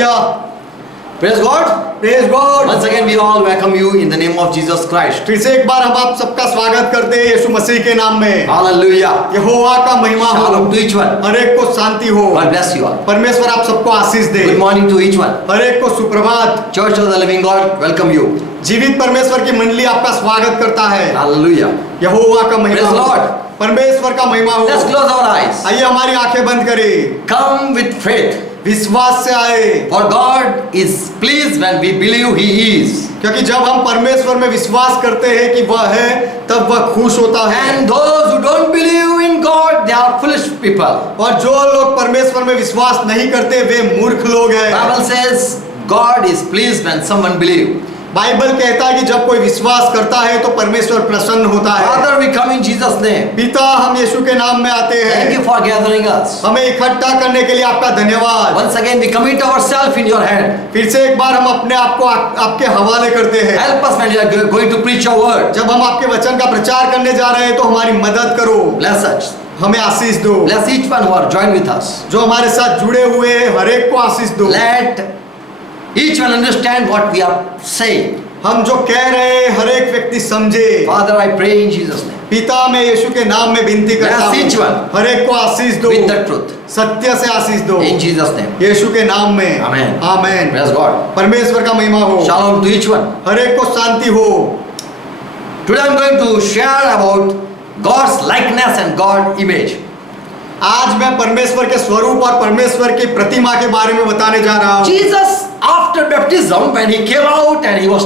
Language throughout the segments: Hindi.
Hallelujah. Praise God. Praise God. Once again, we all welcome you in the name of Jesus Christ. फिर से एक बार हम आप सबका स्वागत करते हैं यीशु मसीह के नाम में। Hallelujah. यहोवा का महिमा हो। Shalom to each one. हर एक को शांति हो। God bless you all. परमेश्वर आप सबको आशीष दे। Good morning to each one. हर एक को सुप्रभात। Church of the Living God, welcome you. जीवित परमेश्वर की मंडली आपका स्वागत करता है। Hallelujah. यहोवा का महिमा Praise हो। Lord. परमेश्वर का महिमा हो। Let's close our eyes. आइए हमारी आंखें बंद करें। Come with faith. विश्वास से आए, For God is pleased when we believe He is. क्योंकि जब हम परमेश्वर में विश्वास करते हैं कि वह है, तब वह खुश होता है। And those who don't believe in God, they are foolish people. और जो लोग परमेश्वर में विश्वास नहीं करते वे मूर्ख लोग हैं। Bible says God is pleased when someone believes. Bible कहता है कि जब कोई विश्वास करता है तो परमेश्वर प्रसन्न होता है। Father, we come in Jesus' name. पिता, हम यीशु के नाम में आते Thank हैं। you for gathering us. हमें इकट्ठा करने के लिए आपका धन्यवाद। Once again, we commit ourselves in your hand. फिर से एक बार हम अपने आप को आपके हवाले करते हैं। Help us when we are going to preach your word. जब हम आपके वचन का प्रचार करने जा रहे हैं तो हमारी मदद करो, Bless us. हमें आशीष दो। Bless each one who are joined with us. जो हमारे साथ जुड़े हुए हैं हर एक को आशीष दो। Let each one understand what we are saying. हम जो कह रहे हैं हर एक व्यक्ति समझे। Father, I pray in Jesus' name. पिता, मैं यीशु के नाम में विनती करता Bless each हूँ, one. हर एक को आशीष दो, With the truth. सत्य से आशीष दो, In Jesus' name. यीशु के नाम में। Amen. आमेन। Praise God. परमेश्वर का महिमा हो। Shalom to each one. हर एक को शांति हो। Today I'm going to share about God's likeness and God image. आज मैं परमेश्वर के स्वरूप और परमेश्वर की प्रतिमा के बारे में बताने जा रहा हूँ। Jesus, after baptism, when he came out and he was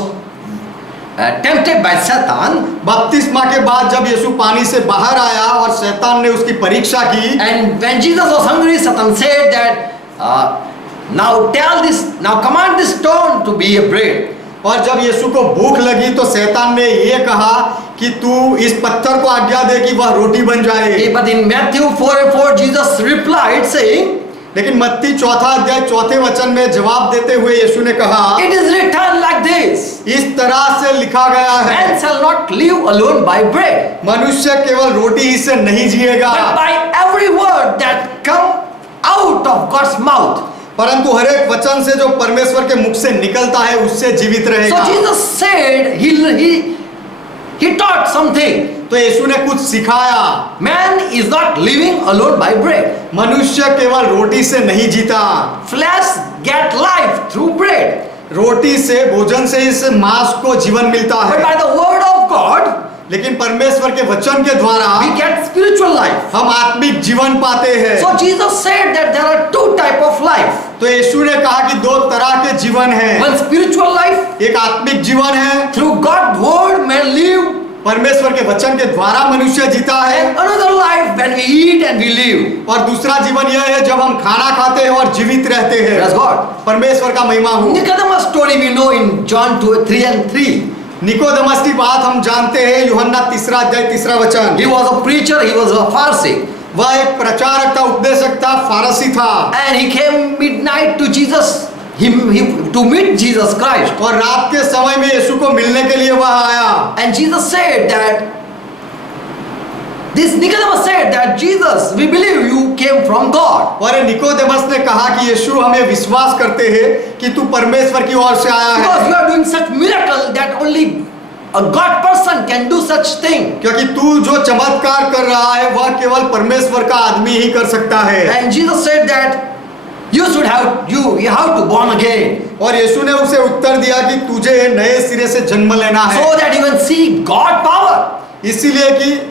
tempted by Satan, बपतिस्मा के बाद जब यीशु पानी से बाहर आया और शैतान ने उसकी परीक्षा की, and when Jesus was hungry, Satan said that, now command this stone to be a bread. और जब यीशु को भूख लगी तो शैतान ने ये कहा कि तू इस पत्थर को आज्ञा दे कि वह रोटी बन जाए। But in Matthew 4:4, Jesus replied saying, लेकिन मत्ती 4 अध्याय 4 वचन में जवाब देते हुए यीशु ने कहा, it is written like this, इस तरह से लिखा गया है, man shall not live alone by bread, मनुष्य केवल रोटी ही से नहीं जिएगा, but by every word that come out of God's mouth. परंतु हर एक वचन से जो परमेश्वर के मुख से निकलता है उससे जीवित रहेगा। So Jesus said he taught something. तो यीशु ने कुछ सिखाया। Man is not living alone by bread. मनुष्य केवल रोटी से नहीं जीता, Flesh get life through bread. रोटी से, भोजन से इस मांस को जीवन मिलता But है, by the word of God, लेकिन परमेश्वर के वचन के द्वारा we get spiritual life. हम आत्मिक जीवन पाते हैं। So Jesus said that there are two type of life. तो यीशु ने कहा कि दो तरह के जीवन हैं, One spiritual life, एक आत्मिक जीवन है, through God's word man live, परमेश्वर के वचन के द्वारा मनुष्य जीता है, and another life when we eat and we live. और दूसरा जीवन यह है जब हम खाना खाते हैं और जीवित रहते हैं। Praise God. परमेश्वर का महिमा हो। Nicodemus story we know in John 2:3. Nicodemus की बात हम जानते हैं, यूहन्ना 3 अध्याय 3 वचन। He was a preacher, he was a Pharisee. वह एक प्रचारक था, उपदेशक था, फारसी था, And he came midnight to Jesus, to meet Jesus Christ. और रात के समय में यीशु को मिलने के लिए वह आया। And Jesus said that, this Nicodemus said that Jesus, we believe you came from God. और निकोदेमस ने कहा कि यीशु, हमें विश्वास करते हैं कि तू परमेश्वर की ओर से आया Because है, you are doing such miracle that only a God person can do such thing. क्योंकि तू जो चमत्कार कर रहा है वह केवल परमेश्वर का आदमी ही कर सकता है। And Jesus said that you have to born again, और यीशु ने उसे उत्तर दिया कि तुझे नए सिरे से जन्म लेना है, so that you can see God power. इसीलिए कि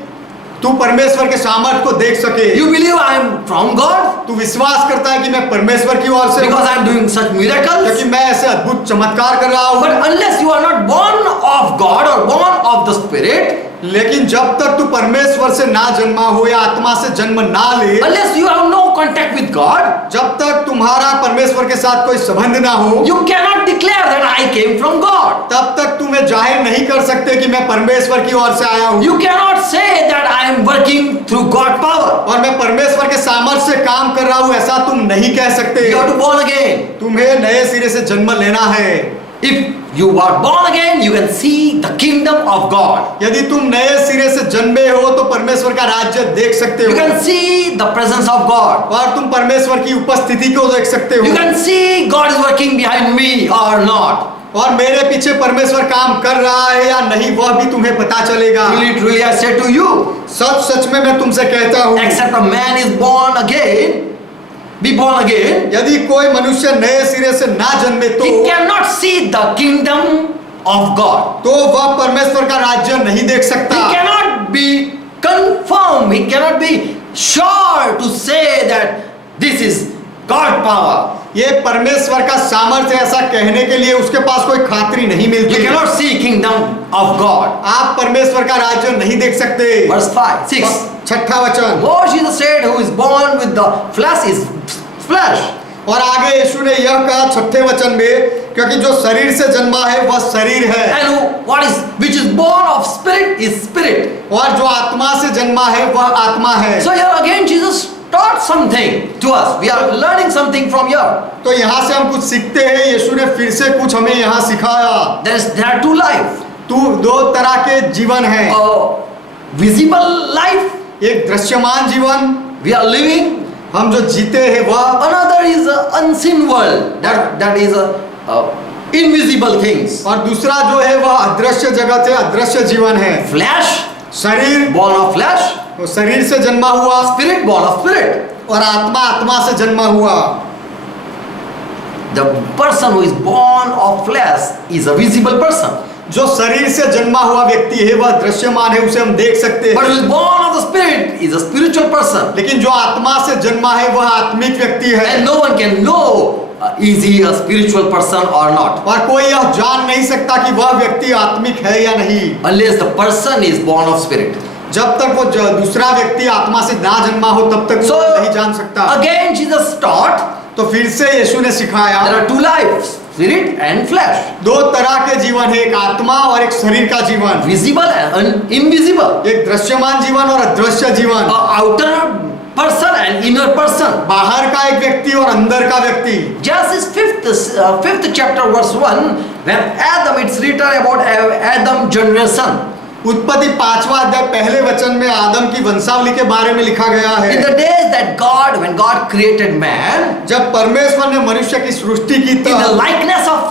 तू परमेश्वर के सामर्थ को देख सके। You believe I am from God तू विश्वास करता है कि मैं परमेश्वर की ओर से हूं, because I am doing such miracles. क्योंकि मैं ऐसे अद्भुत चमत्कार कर रहा हूं। But unless you are not born of God or born of the Spirit, लेकिन जब तक तू परमेश्वर से ना जन्मा हो या आत्मा से जन्म ना ले, unless you have no contact with God, जब तक तुम्हारा परमेश्वर के साथ कोई संबंध ना हो, you cannot declare that I came from God. तब तक तुम्हें जाहिर नहीं कर सकते कि मैं परमेश्वर की ओर से आया हूं, You cannot say that I am working through God power. और मैं परमेश्वर के सामर्थ्य से काम कर रहा हूं, ऐसा तुम नहीं कह सकते। You have to born again. तुम्हें नए सिरे से जन्म लेना है। If you are born again, you can see the kingdom of God. यदि तुम नए सिरे से जन्मे हो तो परमेश्वर का राज्य देख सकते You हो, can see the presence of God. और तुम परमेश्वर की उपस्थिति को देख सकते You हो, can see God is working behind me or not. और मेरे पीछे परमेश्वर काम कर रहा है या नहीं वह भी तुम्हें पता चलेगा। Truly, truly, I say to you, सच सच में मैं तुमसे कहता हूँ, except a man is born again, be born again, यदि कोई मनुष्य नए सिरे से ना जन्मे तो he cannot see the kingdom of God. तो वह परमेश्वर का राज्य नहीं देख He सकता। cannot be confirmed, he cannot be sure to say that this is God power. ये परमेश्वर का सामर्थ्य ऐसा कहने के लिए उसके पास कोई खातरी नहीं You मिलती। cannot see kingdom of God. आप परमेश्वर का राज्य नहीं देख सकते। Verse 5, 6. छठा वचन, Lord Jesus said, who is born with the flesh is flesh. और आगे यीशु ने यह कहा छठे वचन में, क्योंकि जो शरीर से जन्मा है वह शरीर है, And which is born of spirit is spirit. और जो आत्मा से जन्मा है वह आत्मा है। So here again Jesus taught something to us. We are learning something from here. तो यहाँ से हम कुछ सीखते हैं, यीशु ने फिर से कुछ हमें यहाँ सिखाया। There are two life. दो तरह के जीवन है, Visible life, एक दृश्यमान जीवन we are living. हम जो जीते हैं वह, Another is an unseen world. That is invisible things. और दूसरा जो है वह अदृश्य जगत है, अदृश्य जीवन है। Flesh, शरीर, born of flesh. वो शरीर से जन्मा हुआ, Spirit, born of spirit. और आत्मा आत्मा से जन्मा हुआ। The person who is born of flesh is a visible person. जो शरीर से जन्मा हुआ व्यक्ति है वह दृश्यमान है, उसे हम देख सकते But who हैं। is born of the spirit is a spiritual person. लेकिन जो आत्मा से जन्मा है वह आत्मिक व्यक्ति है, And no one can know is he a spiritual person or not. और कोई यह जान नहीं सकता कि वह व्यक्ति आत्मिक है या नहीं, Unless the person is born of spirit. जब तक वो दूसरा व्यक्ति आत्मा से ना जन्मा हो तब तक So वो नहीं जान सकता। again Jesus taught तो फिर से यीशु ने सिखाया, there are two lives, spirit and flesh. दो तरह के जीवन है, एक आत्मा और एक शरीर का जीवन, Visible and invisible. एक दृश्यमान जीवन और अदृश्य जीवन, Outer person and inner person. बाहर का एक व्यक्ति और अंदर का व्यक्ति। Genesis 5th chapter verse 1, when Adam, it's written about Adam generation. उत्पत्ति 5वां अध्याय पहले वचन में आदम की वंशावली के बारे में लिखा गया है। In the days that when God created man, जब परमेश्वर ने मनुष्य की सृष्टि की in the तब likeness of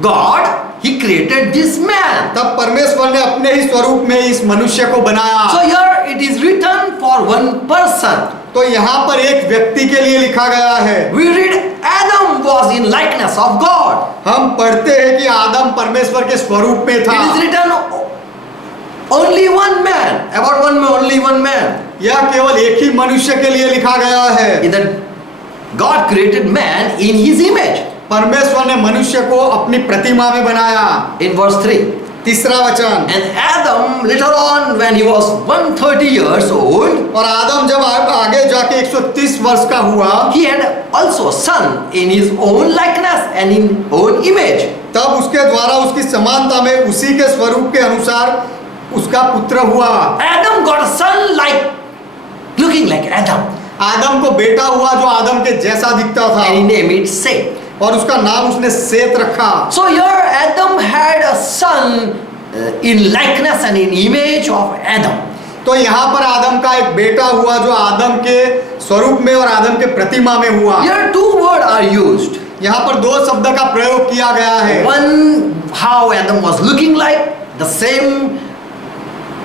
God, He created this man. तब परमेश्वर ने अपने ही स्वरूप में इस मनुष्य को बनाया। So here it is written for one person. तो यहाँ पर एक व्यक्ति के लिए लिखा गया है। We read Adam was in likeness of God. हम पढ़ते हैं कि आदम परमेश्वर के स्वरूप में था। It is written only one man, about only one man. यह केवल एक ही मनुष्य के लिए लिखा गया है। In that God created man in His image. परमेश्वर ने मनुष्य को अपनी प्रतिमा में बनाया। In verse 3. तीसरा वचन, And Adam later on when he was 130 years old, और आदम जब आगे जाके 130 वर्ष का हुआ, he had also a son in his own likeness and in own image. तब उसके द्वारा उसकी समानता में उसी के स्वरूप के अनुसार उसका पुत्र हुआ। Adam got a son looking like Adam. आदम को बेटा हुआ जो आदम के जैसा दिखता था, And he named it Seth. और उसका नाम उसने सेत रखा। So here Adam had a son in likeness and in image of Adam. तो यहाँ पर आदम का एक बेटा हुआ जो आदम के स्वरूप में और आदम के प्रतिमा में हुआ। Here two words are used. यहाँ पर दो शब्द का प्रयोग किया गया है। One, how Adam was looking like, the same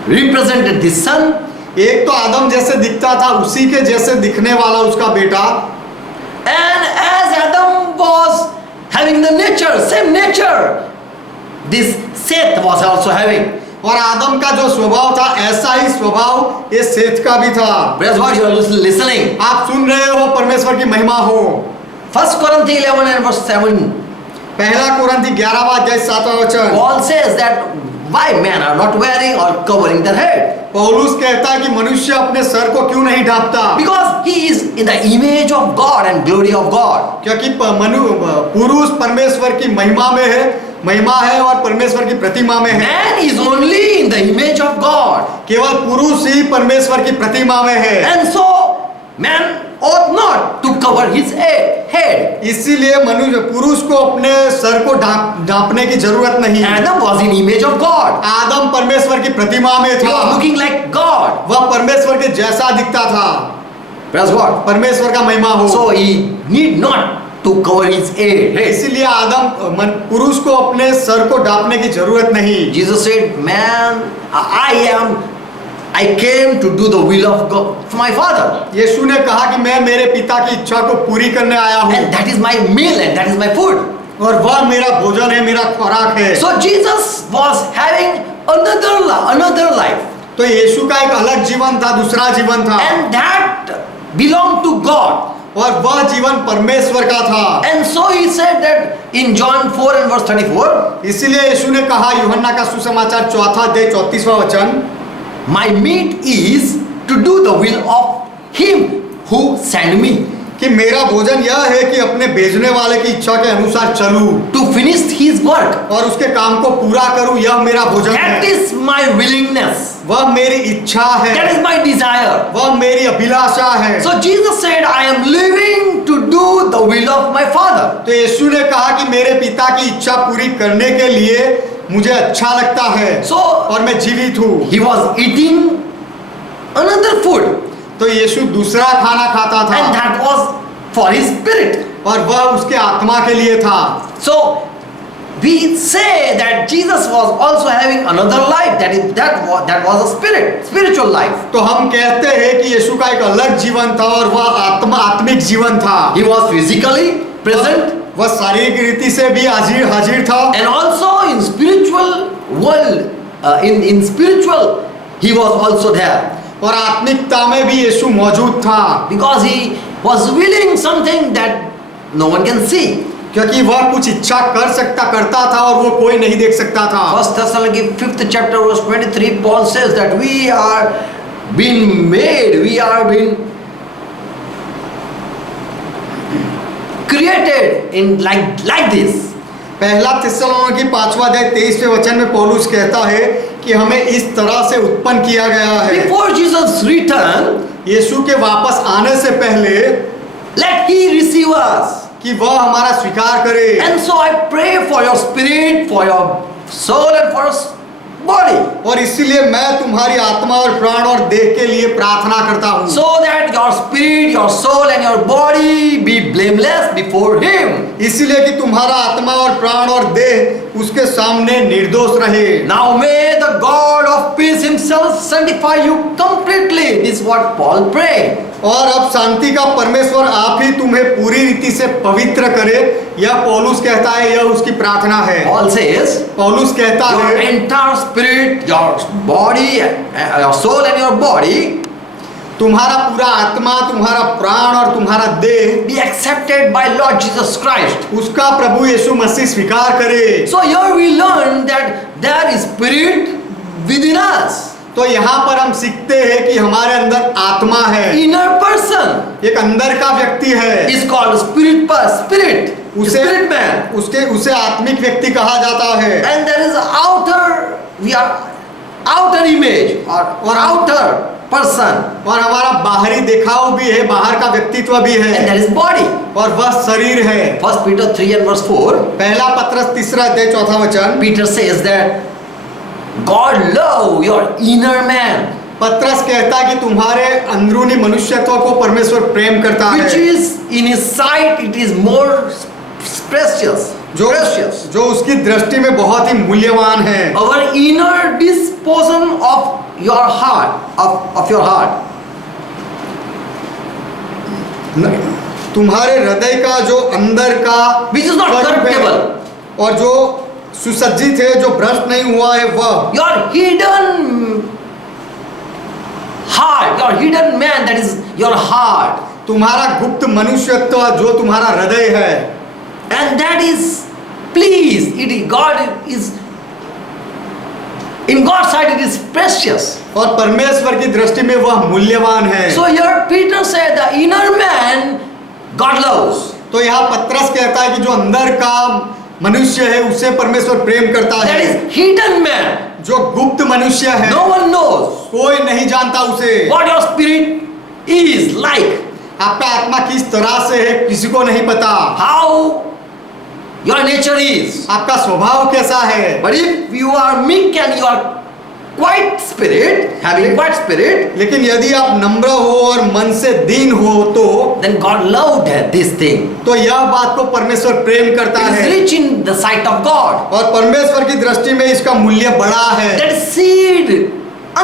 represented the son. एक तो आदम जैसे दिखता था, उसी के जैसे दिखने वाला उसका बेटा। And as Adam was having the nature, same nature, this Seth was also having. और आदम का जो स्वभाव था ऐसा ही स्वभाव ये सेत का भी था। Praise God, you are listening. आप सुन रहे हो, परमेश्वर की महिमा हो। 1 Corinthians 11 and verse 7. पहला कुरिन्थी 11वां अध्याय 7वां वचन, Paul says that why men are not wearing or covering their head. पौलुस कहता है कि मनुष्य अपने सर को क्यों नहीं ढांपता, Because he is in the image of God and glory of God. क्योंकि पुरुष परमेश्वर की महिमा में है, महिमा है और परमेश्वर की प्रतिमा में है। Man is only in the image of God. केवल पुरुष ही परमेश्वर की प्रतिमा में है। And so man ought not to cover his head. इसीलिए मनुष्य पुरुष को अपने सर को ढांपने की जरूरत नहीं। Adam was in image of God. आदम परमेश्वर की प्रतिमा में He था, was looking like God. वह परमेश्वर के जैसा दिखता था। Praise God. परमेश्वर का महिमा हो। So he need not to cover his head. इसीलिए पुरुष को अपने सर को ढांपने की जरूरत नहीं। Jesus said, man, I came to do the will of God, my Father. यीशु ने कहा कि मैं मेरे पिता की इच्छा को पूरी करने आया हूँ, And that is my meal and that is my food. और वह मेरा भोजन है, मेरा खुराक है। So Jesus was having another life. तो यीशु का एक अलग जीवन था, दूसरा जीवन था, And that belonged to God. और वह जीवन परमेश्वर का था। And so he said that in John 4 and verse 34, इसीलिए यीशु ने कहा यूहन्ना का सुसमाचार 4:34 वचन, my meat is to do the will of him who sent me. कि मेरा भोजन यह है कि अपने भेजने वाले की इच्छा के अनुसार चलूं, To finish his work. और उसके काम को पूरा करूं, यह मेरा भोजन That है। is my willingness. वह मेरी इच्छा है, That is my desire. वह मेरी अभिलाषा है। So Jesus said, I am living to do the will of my Father. तो यीशु ने कहा कि मेरे पिता की इच्छा पूरी करने के लिए मुझे अच्छा लगता है, So और मैं जीवित हूँ। he was eating another food, तो यीशु दूसरा खाना खाता and था, that was for his spirit. और वह उसके आत्मा के लिए था। So we say that Jesus was also having another life. That was a spiritual life. तो हम कहते हैं कि यीशु का एक अलग जीवन था, और वह आत्मिक जीवन था। He was physically present, वह शारीरिक रीति से भी हाजिर था, and also in spiritual world. In spiritual, he was also there, और आत्मिकता में भी यीशु मौजूद था, because he was willing something that no one can see. क्योंकि वह कुछ इच्छा करता था और वो कोई नहीं देख सकता था। First Thessalonians 5th chapter verse 23, Paul says that we are being created in like this. पहला थिस्सलुनीकी 5:23 वचन में पौलुस कहता है कि हमें इस तरह से उत्पन्न किया गया है। Before Jesus' return, यीशु के वापस आने से पहले let he receive us. कि वह हमारा स्वीकार करे। And so I pray for your spirit, for your soul and for your body, और इसीलिए मैं तुम्हारी आत्मा और प्राण और देह के लिए प्रार्थना करता हूँ, so that your spirit, your soul and your body be blameless before him. इसीलिए कि तुम्हारा आत्मा और प्राण और देह उसके सामने निर्दोष रहे। Now may the God of peace himself sanctify you completely. This is what Paul prayed. और अब शांति का परमेश्वर आप ही तुम्हें पूरी रीति से पवित्र करे, यह पौलुस कहता है, यह उसकी प्रार्थना है। Paul says, पौलुस कहता your है entire spirit, your body, your soul and your body तुम्हारा पूरा आत्मा, तुम्हारा प्राण और तुम्हारा देह be accepted by Lord Jesus Christ. उसका प्रभु यीशु मसीह स्वीकार करे। So here we learn that there is spirit within us. तो यहाँ पर हम सीखते हैं कि हमारे अंदर आत्मा है, Inner person एक अंदर का व्यक्ति है, is called spirit man. उसे आत्मिक व्यक्ति कहा जाता है। And there is outer image or outer person, और हमारा बाहरी दिखाव भी है, बाहर का व्यक्तित्व भी and है, there is body. और वह शरीर है। 1 Peter 3 and verse 4, पहला पत्रस 3:4 वचन, Peter says that God love your inner man, पत्रस कहता है कि तुम्हारे अंदरूनी मनुष्यत्व को परमेश्वर प्रेम करता है, which is in his sight it is more precious. जो उसकी दृष्टि में बहुत ही मूल्यवान है। Our inner disposition of your heart, of your heart, तुम्हारे हृदय का जो अंदर का which is not स्वरूप है, corruptible. और जो सुसज्जित है, जो भ्रष्ट नहीं हुआ है, वह Your hidden heart, your hidden man, that is your heart, तुम्हारा गुप्त मनुष्यत्व जो तुम्हारा हृदय है, and that is please, God is in God's sight it is precious. और परमेश्वर की दृष्टि में वह मूल्यवान है। So here Peter said the inner man God loves. तो यहाँ पत्रस कहता है कि जो अंदर का मनुष्य है उसे परमेश्वर प्रेम करता That है, is hidden man. जो गुप्त मनुष्य है, No one knows कोई नहीं जानता उसे, what your spirit is like. आपका आत्मा किस तरह से है किसी को नहीं पता, how your nature is. आपका स्वभाव कैसा है। But if you are meek and you are quiet spirit, having quiet spirit, लेकिन यदि आप नम्र हो और मन से दीन हो तो then God loved this thing. तो यह बात को परमेश्वर प्रेम करता It is है rich in the sight of God. और परमेश्वर की दृष्टि में इसका मूल्य बड़ा है। That seed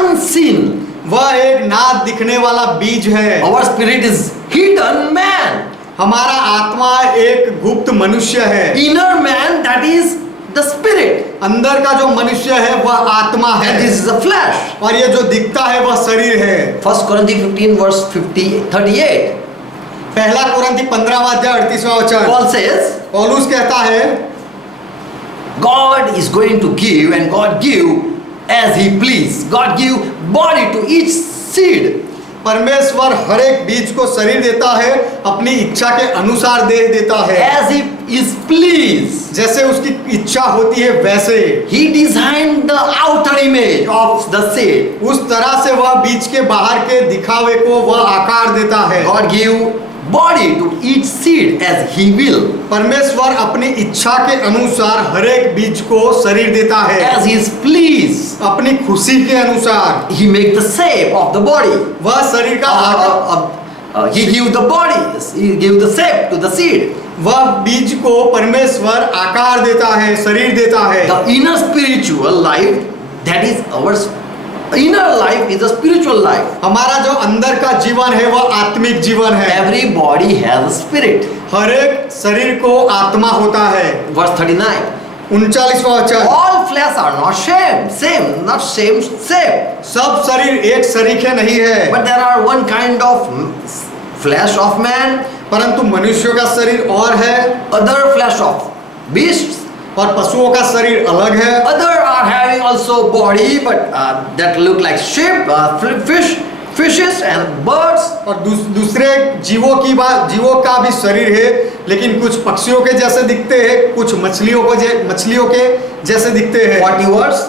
unseen. वह एक ना दिखने वाला बीज है। Our spirit is hidden man. हमारा आत्मा एक गुप्त मनुष्य है। Inner man, that is the spirit. अंदर का जो मनुष्य है वह आत्मा And है this is the flesh. और ये जो दिखता है वह शरीर है। 1 Corinthians 15 verse 38. पहला कुरिन्थी 15वां अध्याय 38वां वचन, Paul says, पौलुस कहता है God is going to give and God give as he please. God give body to each seed. परमेश्वर हर एक बीज को शरीर देता है, अपनी इच्छा के अनुसार दे देता है, As he is pleased. जैसे उसकी इच्छा होती है वैसे। He designed the outer image of the seed. उस तरह से वह बीज के बाहर के दिखावे को वह आकार देता है। God give body to each seed as he will. परमेश्वर अपनी इच्छा के अनुसार हर एक बीज को शरीर देता है, As he is pleased. अपनी खुशी के अनुसार। He make the shape of the body. वह शरीर का आकार, He give the body. He give the shape to the seed. वह बीज को परमेश्वर आकार देता है, शरीर देता है। The inner spiritual life, that is our inner life is a spiritual life. हमारा जो अंदर का जीवन है वह आत्मिक जीवन है। Every body has a spirit. हर एक शरीर को आत्मा होता है। Verse 39. 39वां वचन, All flesh are not not same shape. सब शरीर एक सरीखे नहीं है, But there are one kind of flesh of man, परंतु मनुष्यों का शरीर और है other flesh of beasts, और पशुओं का शरीर अलग है। other are having also body, but that look like sheep, fishes and birds. और दूसरे जीवों का भी शरीर है, लेकिन कुछ पक्षियों के जैसे दिखते हैं, कुछ मछलियों के जैसे दिखते हैं। 40 words.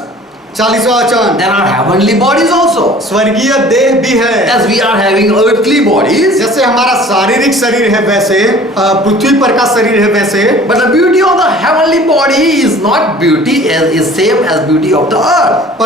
40वां वचन, There are heavenly bodies also. स्वर्गीय देह भी है। As we are having earthly bodies, जैसे हमारा शारीरिक शरीर है वैसे पृथ्वी पर का शरीर है वैसे, but the beauty of the heavenly body is not beauty is same as beauty of the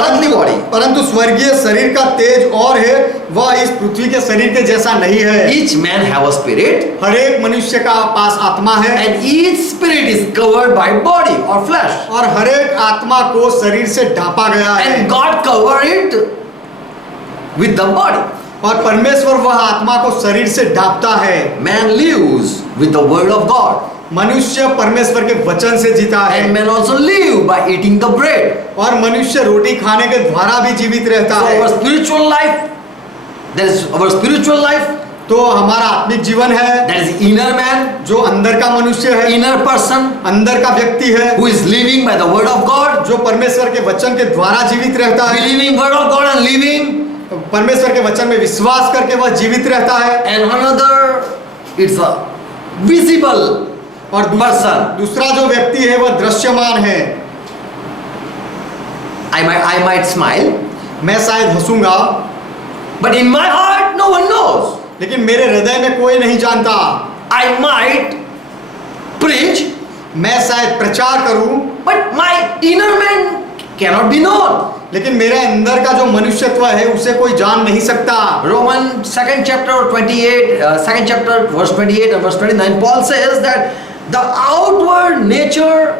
earthly body. परंतु स्वर्गीय शरीर का तेज और है, वह इस पृथ्वी के शरीर के जैसा नहीं है। Each man have a spirit, हर एक मनुष्य का पास आत्मा है and each spirit is covered by body or flesh. और हर एक आत्मा को शरीर से ढांपा गया है And God covered it with the body. और परमेश्वर वह आत्मा को शरीर से ढांपता है। Man lives with the word of God. मनुष्य परमेश्वर के वचन से जीता है And man also live by eating the bread. और मनुष्य रोटी खाने के द्वारा भी जीवित रहता So है। our spiritual life, that is our spiritual life, तो हमारा आत्मिक जीवन है, that is inner man, जो अंदर का मनुष्य है, inner person अंदर का व्यक्ति है, who is living by the word of God, जो परमेश्वर के वचन के द्वारा जीवित रहता है, believing word of God and living. परमेश्वर के वचन में विश्वास करके वह जीवित रहता है। And another, it's a visible और person. दूसरा जो व्यक्ति है वह दृश्यमान है। I might smile, मैं शायद हंसूंगा, but in my heart no one knows. लेकिन मेरे हृदय में कोई नहीं जानता। I might preach, मैं शायद प्रचार करूं, but my inner man cannot be known. लेकिन मेरे अंदर का जो मनुष्यत्व है उसे कोई जान नहीं सकता। Romans 2nd chapter 28, 2nd chapter verse 28 and verse 29, Paul says that the outward nature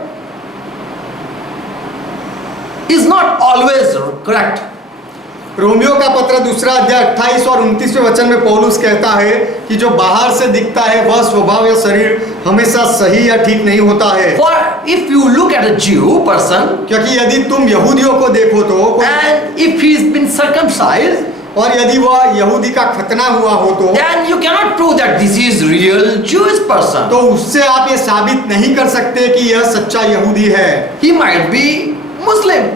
is not always correct. Romeo का पत्र दूसरा अध्याय 28 और 29वें वचन में पौलुस कहता है कि जो बाहर से दिखता है वह स्वभाव या शरीर हमेशा सही या ठीक नहीं होता है। For if you look at a Jew person, क्योंकि यदि तुम यहूदियों को देखो तो and if he's been circumcised, और यदि वह यहूदी का खतना हुआ हो तो then you cannot prove that this is real Jewish person. तो उससे आप ये साबित नहीं कर सकते कि यह सच्चा यहूदी है। He might be Muslim.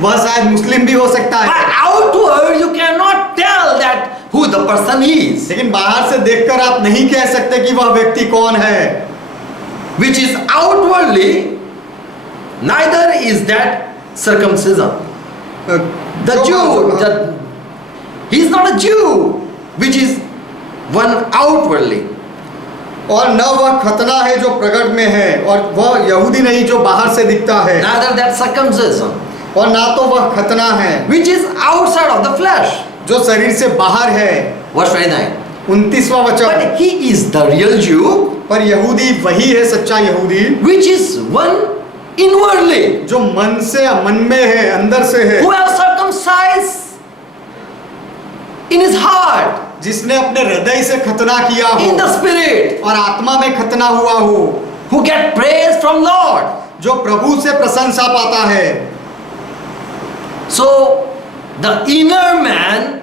वह शायद मुस्लिम भी हो सकता है, But outward you cannot tell that who the person is. लेकिन बाहर से देखकर आप नहीं कह सकते कि वह व्यक्ति कौन है। Which is outwardly, neither is that circumcision. The Jew, he is not a Jew, which is one outwardly. और न वह खतना है जो प्रकट में है, और वह यहूदी नहीं जो बाहर से दिखता है, Neither that circumcision, और ना तो वह खतना है which is outside of the flesh. जो शरीर से बाहर है। Verse 29. 29वां वचन। But he is the real Jew, पर यहूदी वही है सच्चा यहूदी which is one inwardly, जो मन में है, अंदर से है, who have circumcised in his heart, जिसने अपने हृदय से खतना किया in the हो spirit, और आत्मा में खतना हुआ हो, who get praise from Lord. जो प्रभु से प्रशंसा पाता है। So the inner man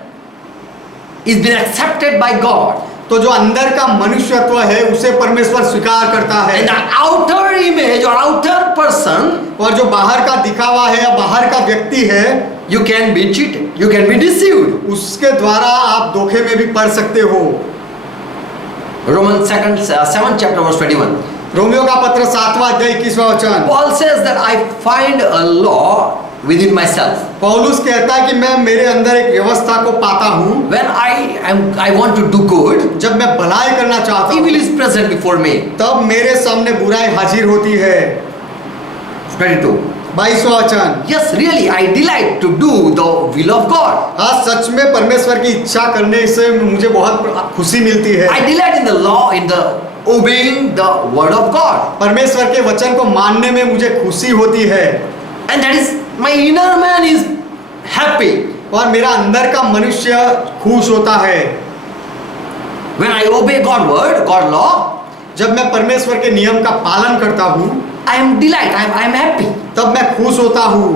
is been accepted by God, तो जो अंदर का मनुष्यत्व है उसे परमेश्वर स्वीकार करता है, and the outer image or outer person, और जो बाहर का दिखावा है या बाहर का व्यक्ति है, you can be cheated, you can be deceived. उसके द्वारा आप धोखे में भी पड़ सकते हो। Romans 7th chapter verse 21. Romeo का पत्र 7वां अध्याय 21वां वचन। Paul says that I find a law within myself. पौलुस कहता है कि मैं मेरे अंदर एक व्यवस्था को पाता हूँ, When I want to do good, जब मैं भलाई करना चाहता evil हूँ is present before me. तब मेरे सामने बुराई हाजिर होती है। 22. 22वां वचन। Yes, really, I delight to do the will of God. हाँ, सच में परमेश्वर की इच्छा करने से मुझे बहुत खुशी मिलती है। I delight in the law, in the obeying the word of God. परमेश्वर के वचन को मानने में मुझे खुशी होती है, And that is, my inner man is happy. और मेरा अंदर का मनुष्य खुश होता है। When I obey God's word, God's law, जब मैं परमेश्वर के नियम का पालन करता हूँ I am delight, I am happy. तब मैं खुश होता हूँ।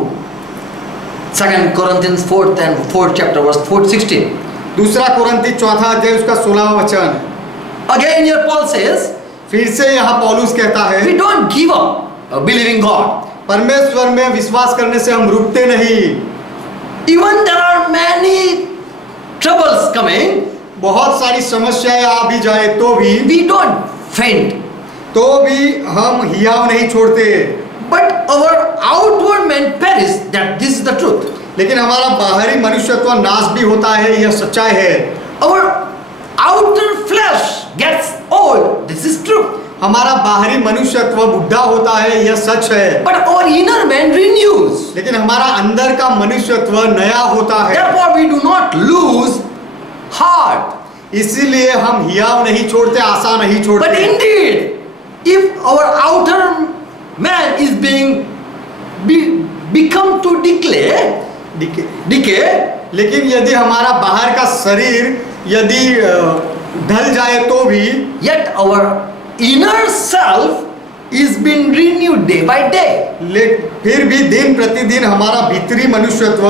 2 Corinthians 4th chapter verse 16. दूसरा कुरिन्ती 4वां अध्याय उसका 16वां वचन। Again here Paul says, फिर से यहाँ पौलुस कहता है, we don't give up believing God. परमेश्वर में विश्वास करने से हम रुकते नहीं। Even there are many troubles coming, बहुत सारी समस्याएं आ भी जाए तो भी we don't faint. हम हियाव नहीं छोड़ते। But our outward man perish, that this is the truth. लेकिन हमारा बाहरी मनुष्यत्व नाश भी होता है, यह सच्चाई है। Our outer flesh gets old, this is true. हमारा बाहरी मनुष्यत्व बुढ़ा होता है, यह सच है। But our inner man renews. लेकिन हमारा अंदर का मनुष्यत्व नया होता है। Therefore we do not lose heart. इसीलिए हम हियाव नहीं छोड़ते, आशा नहीं But छोड़ते। indeed, if our outer man is become to decay, लेकिन यदि हमारा बाहर का शरीर यदि ढल जाए तो भी, yet our inner self is being renewed day by day. फिर भी दिन प्रतिदिन हमारा भीतरी मनुष्यत्व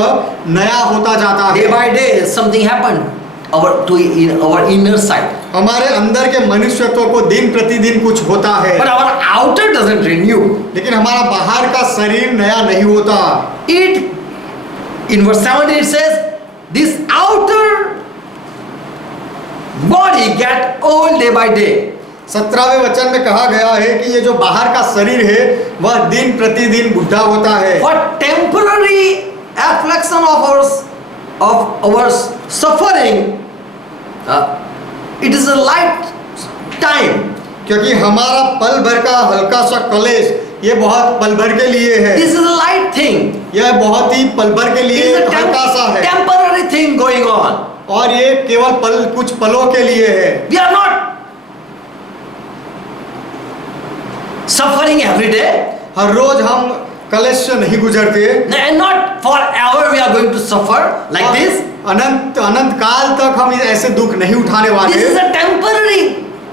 नया होता जाता Day है। by day something happened in our inner side. हमारे अंदर के मनुष्यत्व को दिन प्रतिदिन कुछ होता है, But our outer doesn't renew. लेकिन हमारा बाहर का शरीर नया नहीं होता। In verse 17 it says, this outer body get old day by day. 17वें वचन में कहा गया है कि ये जो बाहर का शरीर है वह दिन प्रतिदिन बुढ़ा होता है। For temporary affliction of our suffering, it is a light time. क्योंकि हमारा पल भर का हल्का सा क्लेश ये बहुत पल भर के लिए है। This is a light thing. यह बहुत ही पल भर के It लिए is a हल्का सा है, temporary thing going on. और ये केवल कुछ पलों के लिए है। We are not suffering every day, हर रोज हम क्लेश से नहीं गुजरते, and not forever we are going to suffer like this. अनंत काल तक हम ऐसे दुख नहीं उठाने वाले। This is a temporary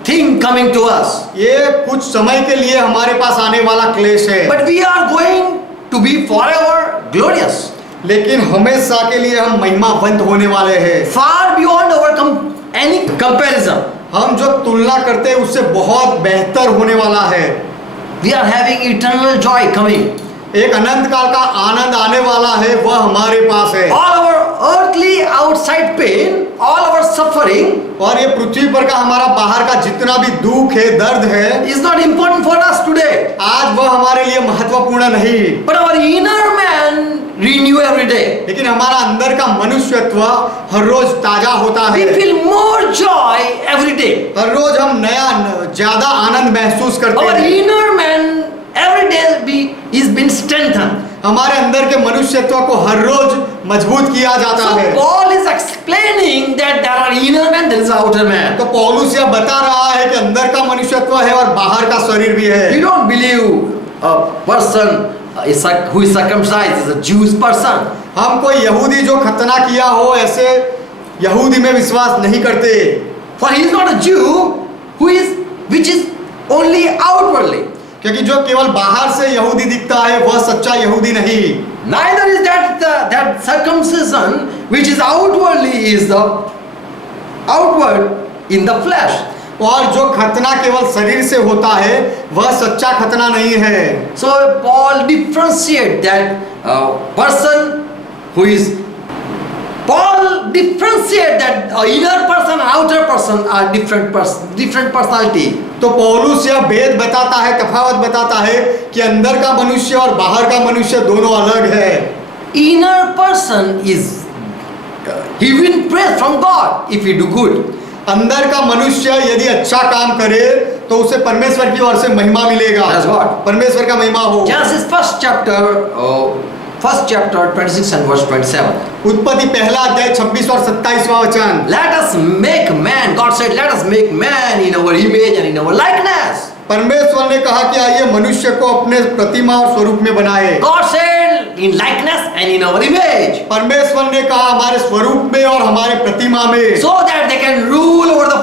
thing coming to us. ये कुछ समय के लिए हमारे पास आने वाला क्लेश है, But we are going to be forever glorious. लेकिन हमेशा के लिए हम महिमावंत होने वाले हैं। Far beyond our any comparison. हम जो तुलना करते हैं उससे बहुत बेहतर होने वाला है। We are having eternal joy coming. एक अनंत काल का आनंद आने वाला है, वह हमारे पास है। All our earthly outside pain, all our suffering और ये पृथ्वी पर का हमारा बाहर का जितना भी दुख है, दर्द है, is not important for us today. आज वह हमारे लिए महत्वपूर्ण नहीं, But our inner man renew every day. लेकिन हमारा अंदर का मनुष्यत्व हर रोज ताजा होता We है। feel more joy every day. हर रोज हम ज्यादा आनंद महसूस करते Our हैं। inner man every day is been strengthened. हमारे अंदर के मनुष्यत्व को हर रोज मजबूत किया जाता So है। Paul is explaining that there are inner man, there is outer man. तो पौलुस यह बता रहा है कि अंदर का मनुष्यत्व है और बाहर का शरीर भी है। We don't believe a person who is circumcised is a Jewish person. हम कोई यहूदी जो खतना किया हो ऐसे यहूदी में विश्वास नहीं करते, For he is not a Jew which is only outwardly. क्योंकि जो केवल बाहर से यहूदी दिखता है वह सच्चा यहूदी नहीं। Neither is that circumcision which is outwardly is the outward in the flesh. और जो खतना केवल शरीर से होता है वह सच्चा खतना नहीं है। So Paul differentiate that person who is Paul differentiate that inner person and outer person are different personality. तो पौलुस यह भेद बताता है, तफावत बताता है कि अंदर का मनुष्य और बाहर का मनुष्य दोनों अलग है। Inner person is he win praise from God if he do good. अंदर का मनुष्य यदि अच्छा काम करे तो उसे परमेश्वर की ओर से महिमा मिलेगा। That's God. परमेश्वर का महिमा हो। Genesis first chapter 26 and verse 27. उत्पत्ति पहला अध्याय 26 और 27वां वचन। Let us make man. God said, let us make man in our image and in our likeness. परमेश्वर ने कहा कि आइए मनुष्य को अपने प्रतिमा और स्वरूप में बनाए। God said, in likeness and in our image. परमेश्वर ने कहा हमारे स्वरूप में और हमारे प्रतिमा में, So that they can rule over the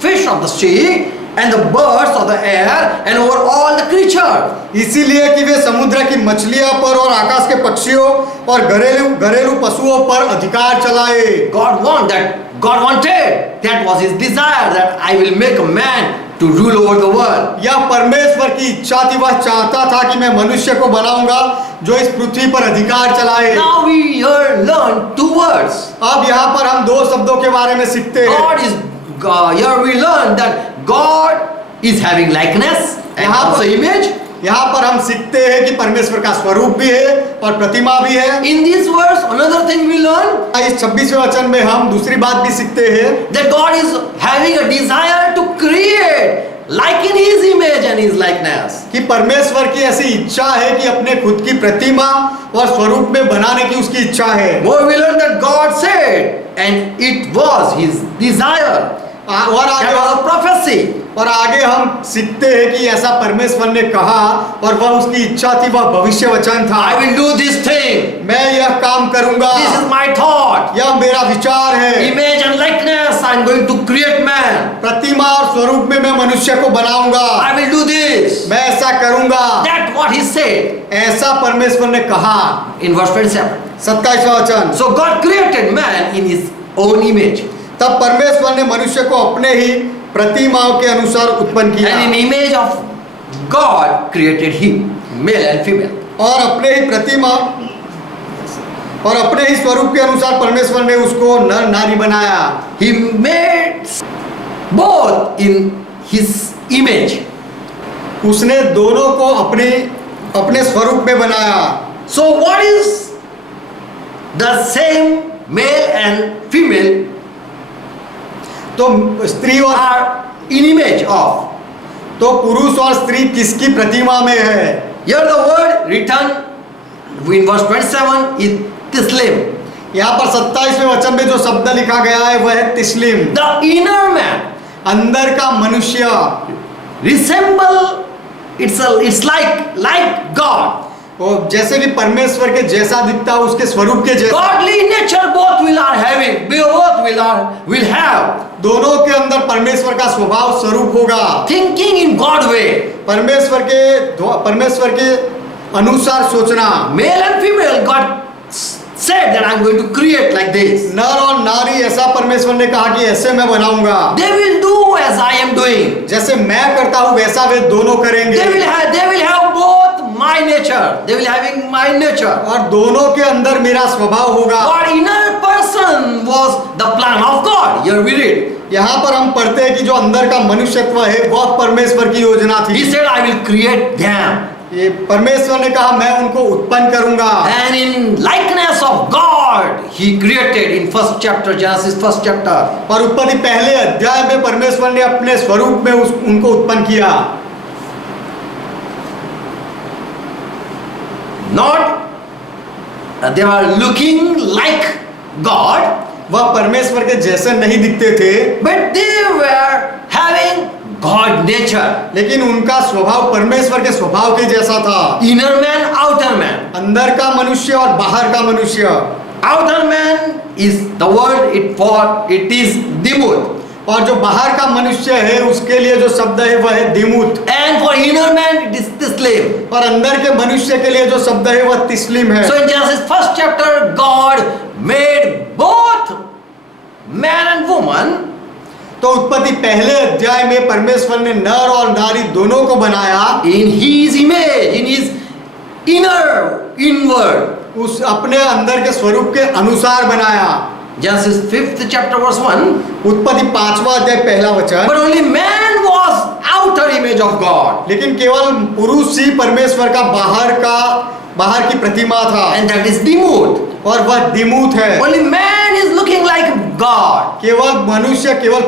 fish of the sea and the birds of the air and over all the creatures. इसीलिए कि वे समुद्र की मछलियों पर और आकाश के पक्षियों और घरेलू पशुओं पर अधिकार चलाए। God wanted, that was his desire, that I will make a man to rule over the world. यह परमेश्वर की इच्छा थी, वह चाहता था कि मैं मनुष्य को बनाऊंगा जो इस पृथ्वी पर अधिकार चलाए। Now we here learn two words. अब यहाँ पर हम दो शब्दों के बारे में सीखते हैं। Here we learn that God is having likeness and also image. यहाँ पर हम सीखते हैं कि परमेश्वर का स्वरूप भी है और प्रतिमा भी है। In this verse, another thing we learn इस 26वें वचन में हम दूसरी बात भी सीखते हैं that God is having a desire to create like in His image and His likeness. कि परमेश्वर की ऐसी इच्छा है कि अपने खुद की प्रतिमा और स्वरूप में बनाने की उसकी इच्छा है। More we learn that God said and it was His desire. और That was a prophecy. और आगे हम सीखते हैं कि ऐसा परमेश्वर ने कहा और वह उसकी इच्छा थी, वह भविष्य वचन था। I will do this thing. मैं यह काम करूंगा, This is my thought. यह मेरा विचार है। Image and likeness, I am going to create man. प्रतिमा और स्वरूप में मैं मनुष्य को बनाऊंगा, I will do this. मैं ऐसा करूंगा। That's what He said ऐसा परमेश्वर ने कहा। in verse 27. 27वां वचन। So God created man in His own image. तब परमेश्वर ने मनुष्य को अपने ही प्रतिमाओं के अनुसार उत्पन्न किया And in image of God created him, male and female. और अपने ही प्रतिमा और अपने ही स्वरूप के अनुसार परमेश्वर ने उसको नर नारी बनाया। He made both in His image. उसने दोनों को अपने स्वरूप में बनाया। So what is the same male and female तो स्त्री और are in image of? तो पुरुष और स्त्री किसकी प्रतिमा में है? Here the word written in verse 27 is tislim. यहाँ पर 27वें वचन में जो शब्द लिखा गया है वह है तिस्लिम। The inner man अंदर का मनुष्य resemble it's like God. वो जैसे भी परमेश्वर के जैसा दिखता है, उसके स्वरूप के जैसा। Godly nature both will have. दोनों के अंदर परमेश्वर का स्वभाव स्वरूप होगा। Thinking in God way. परमेश्वर के अनुसार सोचना। Male and female, God said that I'm going to create like this. नर और नारी ऐसा परमेश्वर ने कहा कि ऐसे मैं बनाऊंगा। They will do as I am doing. जैसे मैं करता हूँ वैसा वे दोनों करेंगे। They will have both my nature. They will having my nature. और दोनों के अंदर मेरा स्वभाव होगा। For inner person woman was the plan of God. Here we read. यहाँ पर हम पढ़ते हैं कि जो अंदर का मनुष्यत्व है वह परमेश्वर की योजना He थी। said, I will create them. ये परमेश्वर ने कहा मैं उनको उत्पन्न करूंगा। And in likeness of God, He created in first chapter, Genesis first chapter. और उत्पत्ति पहले अध्याय में परमेश्वर ने अपने स्वरूप में उनको उत्पन्न किया। Not they were looking like God, वह परमेश्वर के जैसे नहीं दिखते थे, but they were having God nature. लेकिन उनका स्वभाव परमेश्वर के स्वभाव के जैसा था। Inner man, outer man. अंदर का मनुष्य और बाहर का मनुष्य। Outer man is the word it is dimut. और जो बाहर का मनुष्य है उसके लिए जो शब्द है वह है दिमुत। And for inner man it is tislim. और अंदर के मनुष्य के लिए जो शब्द है वह तिस्लिम है। So in Genesis first chapter, God made both man and woman. तो उत्पत्ति पहले अध्याय में परमेश्वर ने नर और नारी दोनों को बनाया In His image, in His inward. उस अपने अंदर के स्वरूप के अनुसार बनाया। Genesis 5th chapter verse 1. उत्पत्ति 5वां अध्याय पहला वचन। But only man was outer image of God. लेकिन केवल पुरुष ही परमेश्वर का बाहर की प्रतिमा था And that is dimut. और वह दिमूत है। Only man is looking like God. केवल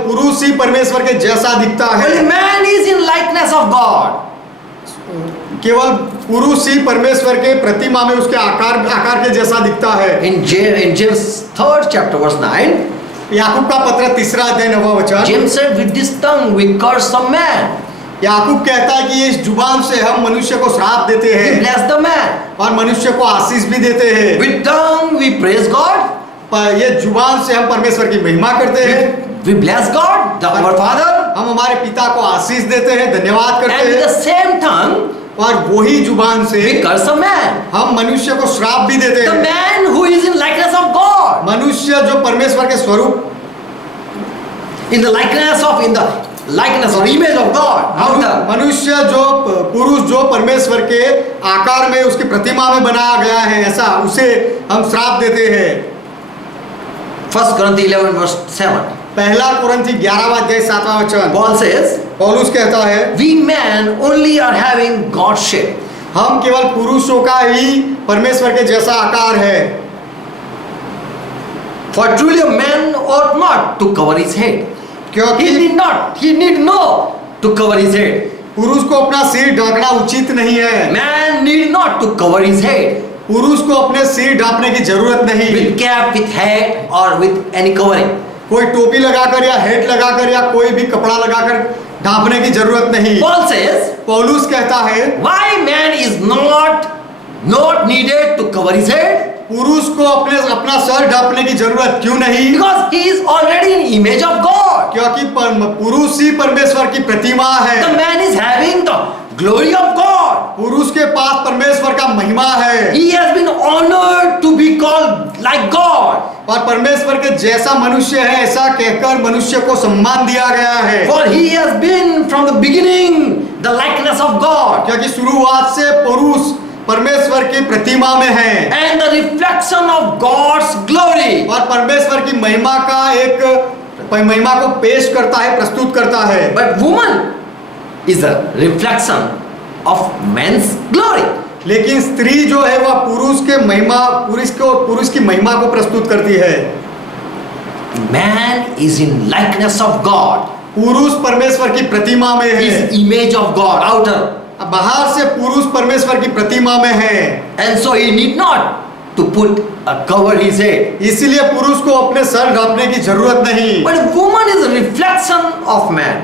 पुरुष ही परमेश्वर के जैसा दिखता Only है। man is in likeness of God. केवल पुरुष ही परमेश्वर के प्रतिमा में उसके आकार के जैसा दिखता है। In James 3rd chapter verse 9. याकूब का पत्र 3 अध्याय 9वां वचन। James said, with this tongue we curse some man. याकूब कहता है कि इस जुबान से हम मनुष्य को श्राप देते We हैं bless the man. और मनुष्य को आशीष भी देते हैं। With tongue we praise God. पर ये जुबान से हम परमेश्वर की महिमा करते हैं। We bless God, our Father. हम हमारे पिता को आशीष देते हैं, धन्यवाद करते And with हैं। the same tongue और वही जुबान से we curse a man. हम मनुष्य को श्राप भी देते The हैं। man who is in likeness of God. मनुष्य जो परमेश्वर के स्वरूप In the likeness or image of God. Outer. मनुष्य जो पुरुष जो परमेश्वर के आकार में उसकी प्रतिमा में बनाया गया है, ऐसा उसे हम श्राप देते हैं। 1 Corinthians 11 verse 7. पहला कुरिन्थी 11वां अध्याय 7वां वचन। Paul says, पौलुस कहता है we men only are having God's shape. हम केवल पुरुषों का ही परमेश्वर के जैसा आकार है। For truly a man ought not to cover his head. क्योंकि He need not to cover his head. पुरुष को अपना सिर ढकना उचित नहीं है। Man need not to cover his head पुरुष को अपने सिर ढकने की जरूरत नहीं। with cap, with hat or with any covering. कोई टोपी लगाकर या हेट लगाकर या कोई भी कपड़ा लगाकर ढांपने की जरूरत नहीं। Paul says, पौलुस कहता है why man is not needed to cover his head? पुरुष को अपना सर ढांपने की जरूरत क्यों नहीं? Because he is already in image of God. क्योंकि पुरुष ही परमेश्वर की प्रतिमा है। The man is having the glory of God. पुरुष के पास परमेश्वर का महिमा है He has been honored to be called like God. और परमेश्वर के जैसा मनुष्य है ऐसा कहकर मनुष्य को सम्मान दिया गया है। For he has been from the beginning the likeness of God. क्योंकि शुरुआत से पुरुष परमेश्वर की प्रतिमा में है And the reflection of God's glory. और परमेश्वर की महिमा को पेश करता है, प्रस्तुत करता है। But woman is a reflection of man's glory. लेकिन स्त्री जो है वह पुरुष की महिमा को प्रस्तुत करती है। Man is in likeness of God. पुरुष परमेश्वर की प्रतिमा में है। His image of God, outer. बाहर से पुरुष परमेश्वर की प्रतिमा में है। And so he need not to put a cover his head. इसीलिए पुरुष को अपने सर ढांपने की जरूरत नहीं। But woman is a reflection of man,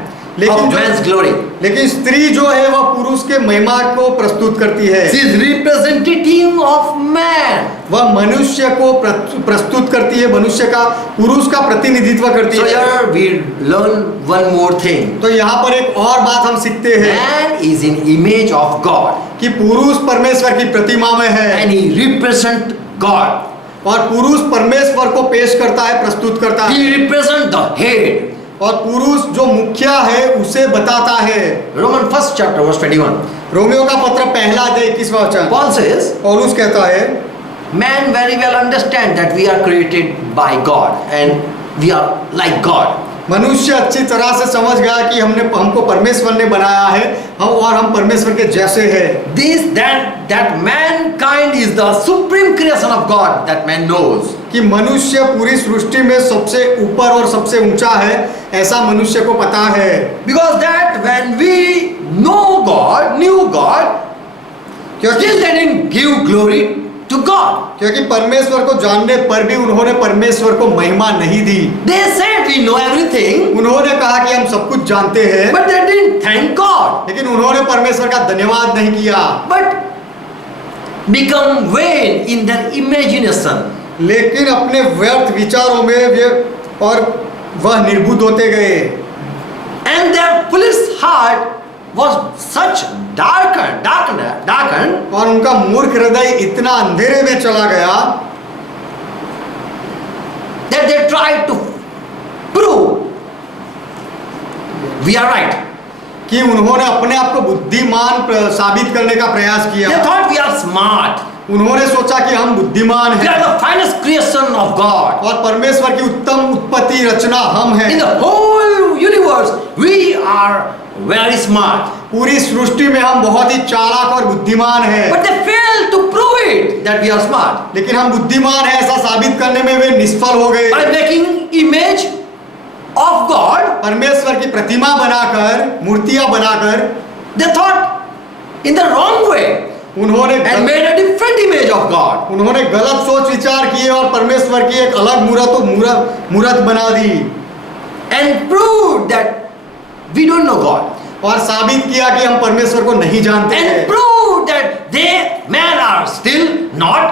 of man's glory. लेकिन स्त्री जो है वह पुरुष के महिमा को प्रस्तुत करती है। She is representative of man. वह मनुष्य को प्रस्तुत करती है, पुरुष का प्रतिनिधित्व करती So है। here we learn one more thing. तो यहाँ पर एक और बात हम सीखते हैं Man is in image of God कि पुरुष परमेश्वर की प्रतिमा में है and he represent God. और पुरुष परमेश्वर को पेश करता है, प्रस्तुत करता है। He represent the head. और पुरुष जो मुखिया है उसे बताता है। Roman 1st chapter verse 21. Romeo का पत्र पहला अध्याय 21वां वचन। Paul says, पौलुस कहता है man very well understand that we are created by God and we are like God. मनुष्य अच्छी तरह से समझ गया कि हमको परमेश्वर ने बनाया है, हम परमेश्वर के जैसे हैं। That mankind is the supreme creation of God, that man knows. कि मनुष्य पूरी सृष्टि में सबसे ऊपर और सबसे ऊंचा है, ऐसा मनुष्य को पता है। Because that when we knew God, still they didn't give glory to God. क्योंकि परमेश्वर को जानने पर भी उन्होंने परमेश्वर को महिमा नहीं दी। They said we know everything. उन्होंने कहा कि हम सब कुछ जानते हैं, But they didn't thank God. लेकिन उन्होंने परमेश्वर का धन्यवाद नहीं किया। But become vain in their imagination. लेकिन अपने व्यर्थ विचारों में वे और वह निर्बुद्ध होते गए। And their foolish heart was such darkened, और उनका मूर्ख हृदय इतना अंधेरे में चला गया that they tried to prove we are right. कि उन्होंने अपने आप को बुद्धिमान साबित करने का प्रयास किया। They thought we are smart. उन्होंने सोचा कि हम बुद्धिमान We हैं are the finest creation of God. और परमेश्वर की उत्तम उत्पत्ति रचना हम हैं। In the whole universe, we are very smart. पूरी सृष्टि में हम बहुत ही चालाक और बुद्धिमान हैं। But they failed to prove it that we are smart. लेकिन हम बुद्धिमान हैं ऐसा साबित करने में वे निष्फल हो गए। By making image of God, परमेश्वर की प्रतिमा बनाकर, मूर्तियां बनाकर, they thought in the wrong way उन्होंने and made a different image of God. उन्होंने गलत सोच विचार किए और परमेश्वर की एक अलग मूर्त बना दी And proved that we don't know God. और साबित किया कि हम परमेश्वर को नहीं जानते And हैं proved that men are still not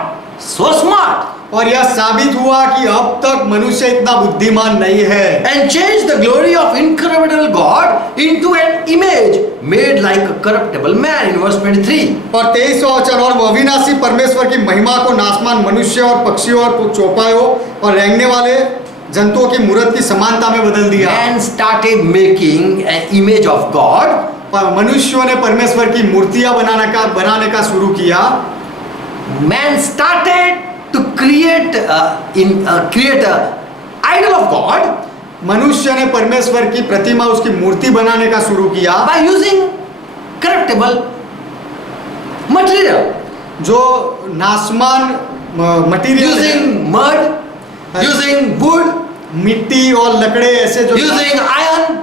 so smart. और यह साबित हुआ कि अब तक मनुष्य इतना बुद्धिमान नहीं है। And changed the glory of incorruptible God into an image made like a corruptible man in verse 23. और 23वां वचन, और वह अविनाशी परमेश्वर की महिमा को नाशमान मनुष्य और पक्षियों और चौपायों और रेंगने वाले जंतुओं की मूर्त की समानता में बदल दिया। Man started making an image of God. मनुष्यों ने परमेश्वर की मूर्तियां बनाने का शुरू किया। Man started to create a idol of God मनुष्य ने परमेश्वर की प्रतिमा, उसकी मूर्ति बनाने का शुरू किया by using corruptible material, जो नाशमान material, using mud, using wood, मिट्टी और लकड़े, ऐसे जो using iron,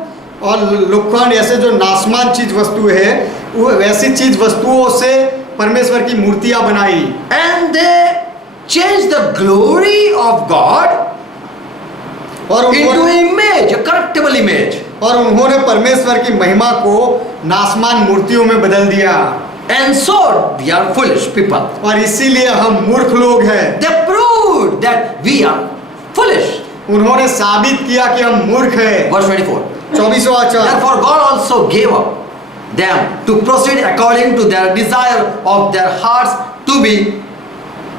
और लोखंड, ऐसे जो नाशमान चीज वस्तु है, वो वैसी चीज वस्तुओं से परमेश्वर की मूर्तियां बनाई। and they changed the glory of God और into image, a corruptible image. और उन्होंने परमेश्वर की महिमा को नाशमान मूर्तियों में बदल दिया। And so we are foolish people. और इसीलिए हम मूर्ख लोग हैं। They proved that we are foolish. उन्होंने साबित किया कि हम मूर्ख हैं। Verse 24. 24वां वचन, Therefore God also gave up them to proceed according to their desire of their hearts to be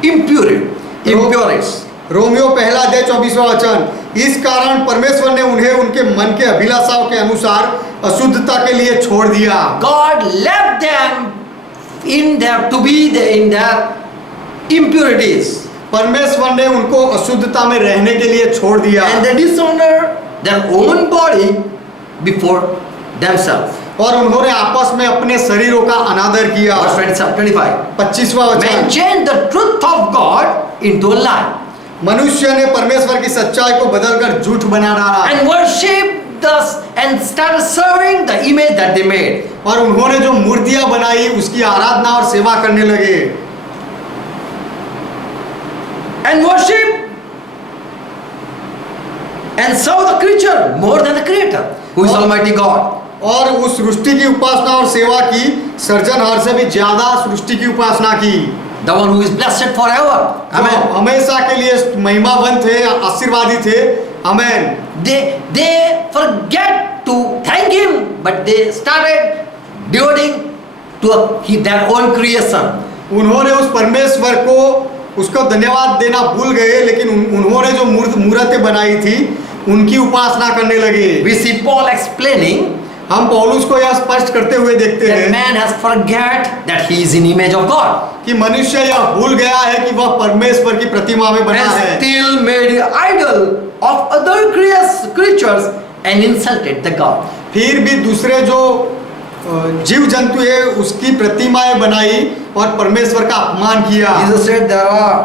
impurities. Romeo पहला अध्याय 24वां वचन, इस कारण परमेश्वर ने उन्हें उनके मन के अभिलाषाओं के अनुसार अशुद्धता के लिए छोड़ दिया। God left them in their impurities. परमेश्वर ने उनको अशुद्धता में रहने के लिए छोड़ दिया। And they dishonor their own body before themselves. और उन्होंने आपस में अपने शरीरों का अनादर किया। Verse 25. 25वां Man वचन, changed the truth of God into a lie मनुष्य ने परमेश्वर की सच्चाई को बदलकर झूठ बना डाला and worshipped thus and started serving the image that they made. और उन्होंने जो मूर्तियां बनाई उसकी आराधना और सेवा करने लगे। And worship and serve the creature more than the creator, who is Almighty God. और उस सृष्टि की उपासना और सेवा की, सृजनहार से भी ज्यादा सृष्टि की उपासना की। The one who is blessed forever. Amen. हमेशा के लिए महिमावंत थे, आशीर्वादित थे। Amen. They forget to thank him, but they started devoting to their own creation. उन्होंने उस परमेश्वर को उसको धन्यवाद देना भूल गए, लेकिन उन्होंने जो मूर्तें बनाई थी उनकी उपासना करने लगे। We see Paul explaining हम पौलुस को यह स्पष्ट करते हुए देखते that हैं man has forget that he is in image of God कि मनुष्य यह भूल गया है कि वह परमेश्वर की प्रतिमा में बना and है still made idol of other creatures and insulted the God. फिर भी दूसरे जो जीव जंतु है उसकी प्रतिमाएं बनाई और परमेश्वर का अपमान किया। Jesus said there are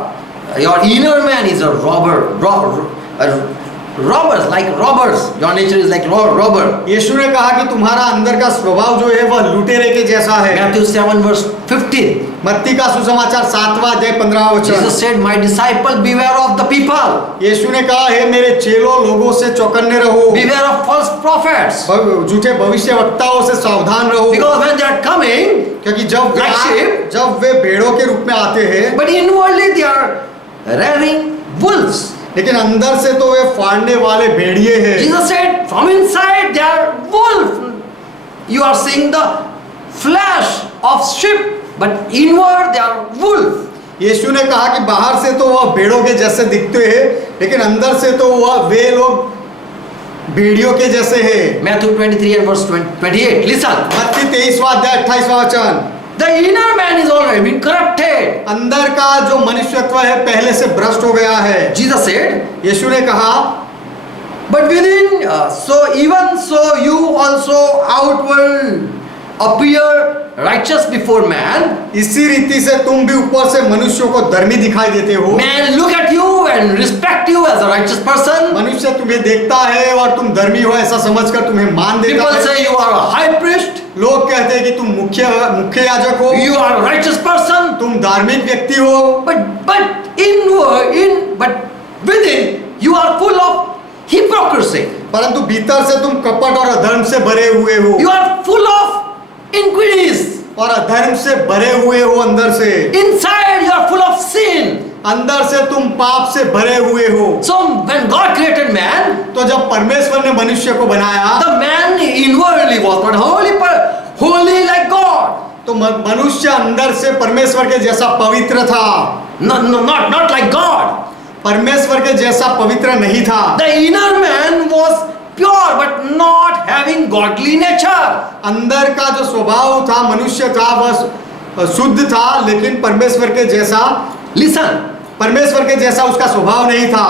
your inner man is a robbers like robbers. Your nature is like robber. यीशु ने कहा कि तुम्हारा अंदर का स्वभाव जो है वह लुटेरे के जैसा है। Matthew 7 verse 15. मत्ती का सुसमाचार 7वां अध्याय 15वां वचन। Jesus said, "My disciple, beware of the people. यीशु ने कहा हे मेरे चेलों लोगों से चौकन्ने रहो। Beware of false prophets. झूठे भविष्यवक्ताओं से सावधान रहो। Because when they are coming, क्योंकि जब वे भेड़ों के रूप में आते हैं but inwardly they are ravening wolves." लेकिन अंदर से तो वे फाड़ने वाले भेड़िए हैं। Jesus said, "From inside they are wolf. You are seeing the flesh of sheep, but inward they are wolf." यीशु ने कहा कि बाहर से तो वह भेड़ों के जैसे दिखते हैं लेकिन अंदर से तो वह वे लोग भेड़ियों के जैसे हैं। Matthew 23 and verse 28. Listen. मत्ती 23वां अध्याय 28वां वचन। The inner man is already been corrupted. अंदर का जो मनुष्यत्व है पहले से भ्रष्ट हो गया है। Jesus said, यीशु ने कहा "But within, even so you also outward appear righteous before man." इसी रीति से तुम भी ऊपर से मनुष्यों को धर्मी दिखाई देते हो। Man look at you and respect you as a righteous person. मनुष्य तुम्हें देखता है और तुम धर्मी हो ऐसा समझकर तुम्हें मान देता People है। say you are a high priest. लोग कहते हैं कि तुम मुख्य याजक हो, You are a righteous person. तुम धार्मिक व्यक्ति हो, But within you are full of hypocrisy. परंतु भीतर से तुम कपट और अधर्म से भरे हुए हो You are full of iniquities. और अधर्म से भरे हुए हो। अंदर से Inside you are full of sin. अंदर से तुम पाप से भरे हुए हो। So when God created man, तो जब परमेश्वर ने मनुष्य को बनाया the man inwardly was not holy like God. तो मनुष्य अंदर से परमेश्वर के जैसा पवित्र था, Not like God. परमेश्वर के जैसा पवित्र नहीं था। The inner man was pure but not having godly nature. अंदर का जो स्वभाव था मनुष्य का वह शुद्ध था लेकिन परमेश्वर के जैसा Listen, परमेश्वर के जैसा उसका स्वभाव नहीं था।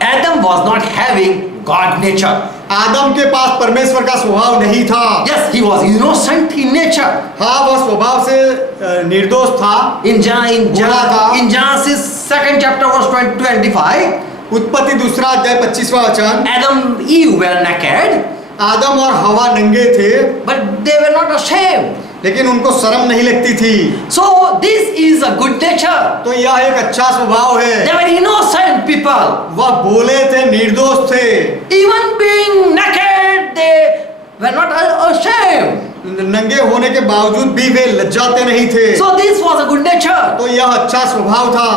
Adam was not having God nature. आदम के पास परमेश्वर का स्वभाव नहीं था। Yes, he was innocent in nature. हाँ वह स्वभाव से निर्दोष था, In बुरा था। Genesis 2nd chapter verse 25, उत्पत्ति 2 अध्याय 25वां वचन। Adam and Eve were naked, आदम और हवा नंगे थे but they were not ashamed. लेकिन उनको शर्म नहीं लगती थी। So this is a good nature. तो यह एक अच्छा स्वभाव है। They were innocent people. वह भोले थे, निर्दोष थे, Even being naked, they were not ashamed. नंगे होने के बावजूद भी वे लज्जाते नहीं थे। So this was a good nature. तो यह अच्छा स्वभाव था।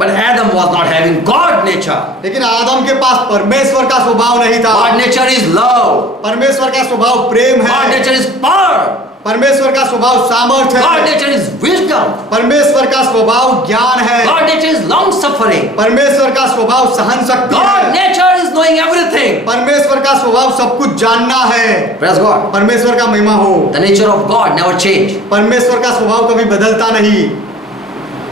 But Adam was not having God nature. लेकिन आदम के पास परमेश्वर का स्वभाव नहीं था। God nature is love. परमेश्वर का स्वभाव प्रेम God है, nature is power. परमेश्वर का स्वभाव सामर्थ्य God है, nature is wisdom. परमेश्वर का स्वभाव ज्ञान है, God nature is long suffering. परमेश्वर का स्वभाव सहन शक्ति God है, nature is knowing everything. परमेश्वर का स्वभाव सब कुछ जानना है। Praise God. परमेश्वर का महिमा हो। The nature of God never change. परमेश्वर का स्वभाव कभी बदलता नहीं।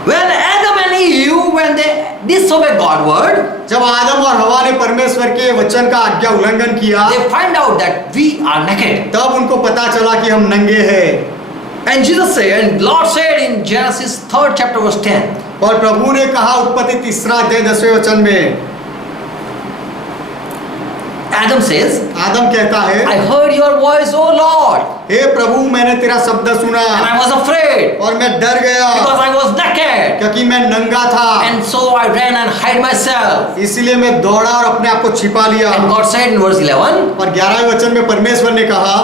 When Adam and Eve, when they disobey God's word, जब आदम और हवा ने परमेश्वर के वचन का आज्ञा उल्लंघन किया they find out that we are naked. तब उनको पता चला कि हम नंगे हैं। And Jesus said, and Lord said in Genesis 3rd chapter verse 10, और प्रभु ने कहा उत्पत्ति 3 अध्याय 10वें वचन में, Adam says, आदम कहता है I heard your voice, O Lord, हे प्रभु मैंने तेरा शब्द सुना and I was afraid और मैं डर गया because I was naked. क्योंकि मैं नंगा था, And so I ran and hid myself. इसलिए मैं दौड़ा और अपने आप को छिपा लिया। And God said in verse 11, और 11वें वचन में परमेश्वर ने कहा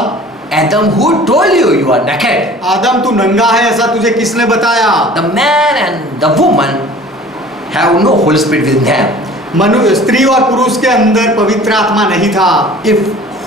Adam, who told you you are naked? आदम तू नंगा है ऐसा तुझे किसने बताया? The man and the woman have no Holy Spirit within them. स्त्री और पुरुष के अंदर पवित्र आत्मा नहीं था। If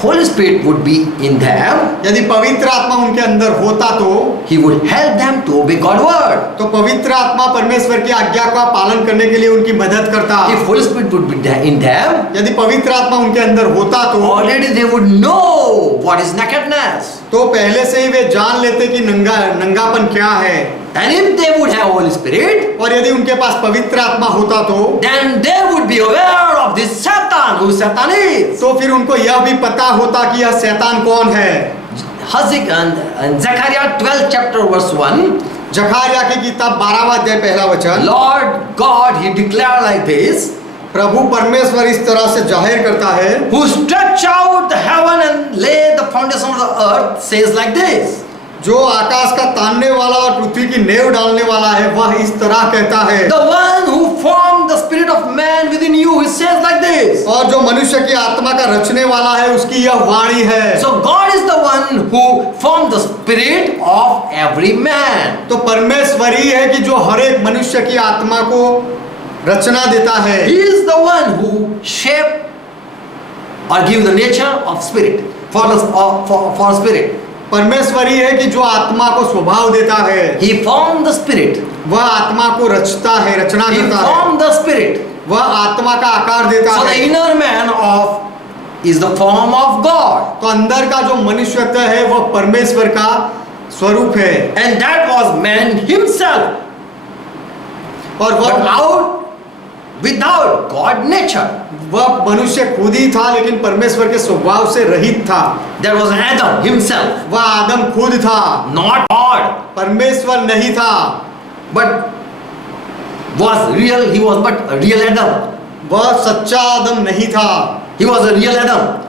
Holy Spirit would be in them, यदि पवित्र आत्मा उनके अंदर होता तो He would help them to obey God's word. पवित्र आत्मा परमेश्वर की आज्ञा का पालन करने के लिए उनकी मदद करता। If Holy Spirit would be in them, यदि पवित्र आत्मा उनके अंदर होता तो already they would know what is nakedness. तो पहले से ही वे जान लेते कि नंगापन क्या है। And if they would have Holy Spirit, और यदि उनके पास पवित्र आत्मा होता तो then they would be aware of this Satan, who Satan is. तो फिर उनको यह भी पता होता कि यह शैतान कौन है। Zechariah 12 chapter verse 1, जकारिया की किताब 12वां अध्याय पहला वचन, Lord God, He declared like this, प्रभु परमेश्वर इस तरह से जाहिर करता है, who stretch out the heaven and lay the foundation of the earth, says like this. जो आकाश का तानने वाला और पृथ्वी की नेव डालने वाला है वह इस तरह कहता है। The one who formed the spirit of man within you, He says like this. और जो मनुष्य की आत्मा का रचने वाला है उसकी यह वाणी है। So God is the one who formed the spirit of every man. तो परमेश्वर ही है कि जो हर एक मनुष्य की आत्मा को रचना देता है। He is the one who shape or give the nature of spirit for spirit. परमेश्वर ही है कि जो आत्मा को स्वभाव देता है। He formed the spirit. वह आत्मा को रचता है, रचना He करता है। formed the spirit. वह आत्मा का आकार देता So the है। inner man is the form of God. तो अंदर का जो मनुष्यत्व है वह परमेश्वर का स्वरूप है। And that was man himself. और But without God nature. वह मनुष्य खुद ही था लेकिन परमेश्वर के स्वभाव से रहित था। That was Adam himself. वह आदम खुद था, Not God. परमेश्वर नहीं था। But was real. He was but a real Adam. वह सच्चा आदम नहीं था, He was a real Adam.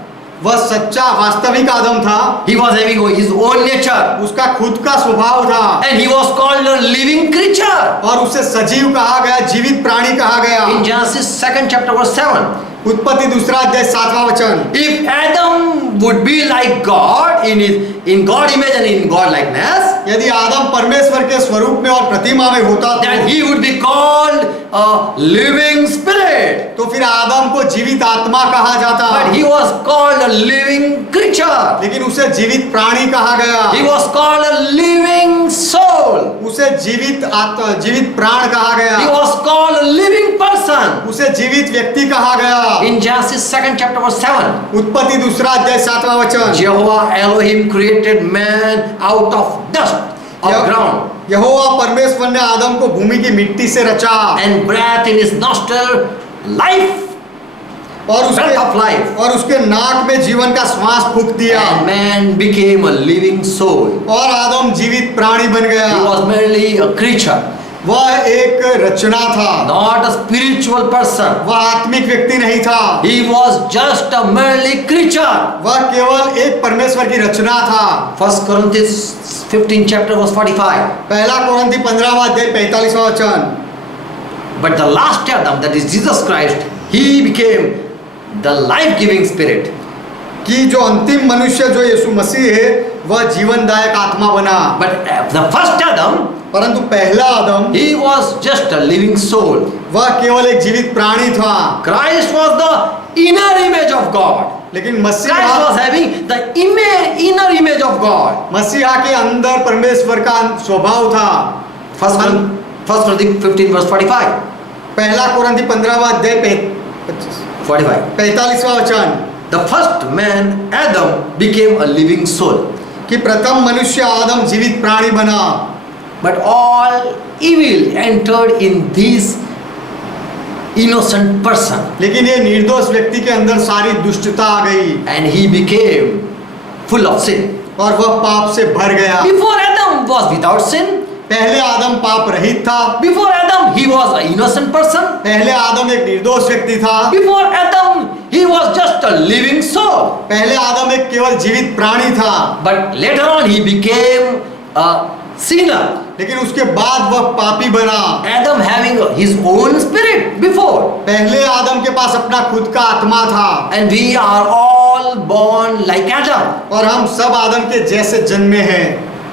वह सच्चा वास्तविक आदम था। He was having his own nature. उसका खुद का स्वभाव था And he was called a living creature. और उसे सजीव कहा गया, जीवित प्राणी कहा गया। In Genesis 2nd chapter verse 7. उत्पत्ति 2 अध्याय 7वां वचन, If Adam would be like God in God image and in God likeness, यदि आदम परमेश्वर के स्वरूप में और प्रतिमा में होता then तो he would be called a living spirit. तो फिर आदम को जीवित आत्मा कहा जाता। But he was called a living creature. लेकिन उसे जीवित प्राणी कहा गया। He was called a living soul. उसे जीवित प्राण कहा गया। He was called a living person. उसे जीवित व्यक्ति कहा गया। In Genesis 2nd chapter verse 7. उत्पत्ति 2 अध्याय 7वां वचन, Jehovah Elohim created man out of dust of ground यहोवा परमेश्वर ने आदम को भूमि की मिट्टी से रचा and breath in his nostril life, और breath of life, उसके नाक में जीवन का श्वास फूंक दिया and man became a living soul. और आदम जीवित प्राणी बन गया। He was merely a creature, वह एक रचना था, not a spiritual person. वह आत्मिक व्यक्ति नहीं था, He was just a merely creature. वह केवल एक परमेश्वर की रचना था। 1 Corinthians 15 chapter verse 45. पहला कोरिन्थी 15वां अध्याय 45वां वचन, But the last Adam, that is Jesus Christ, he became the life-giving spirit. कि जो अंतिम मनुष्य जो यीशु मसीह है वह जीवनदायक आत्मा बना। But the first Adam, परंतु पहला आदम he was just a living soul. वह केवल एक जीवित प्राणी था। Christ was the inner image of God. लेकिन Christ मसीहा was having the inner image of God. मसीहा के अंदर परमेश्वर का स्वभाव था। 1 Corinthians 15 verse 45. पहला कोरिन्थी 15वां अध्याय 45. 45वां वचन, The first man, Adam, became a living soul. कि प्रथम मनुष्य आदम जीवित प्राणी बना। But all evil entered in this innocent person. लेकिन ये निर्दोष व्यक्ति के अंदर सारी दुष्टता आ गई And he became full of sin. और वह पाप से भर गया। Before Adam was without sin. पहले आदम पाप रहित था। Before Adam he was an innocent person. पहले आदम एक निर्दोष व्यक्ति था। Before Adam he was just a living soul. पहले आदम एक केवल जीवित प्राणी था। But later on he became a sinner. लेकिन उसके बाद वह पापी बना। Adam having his own spirit before. पहले आदम के पास अपना खुद का आत्मा था। And we are all born like Adam. और हम सब आदम के जैसे जन्मे हैं।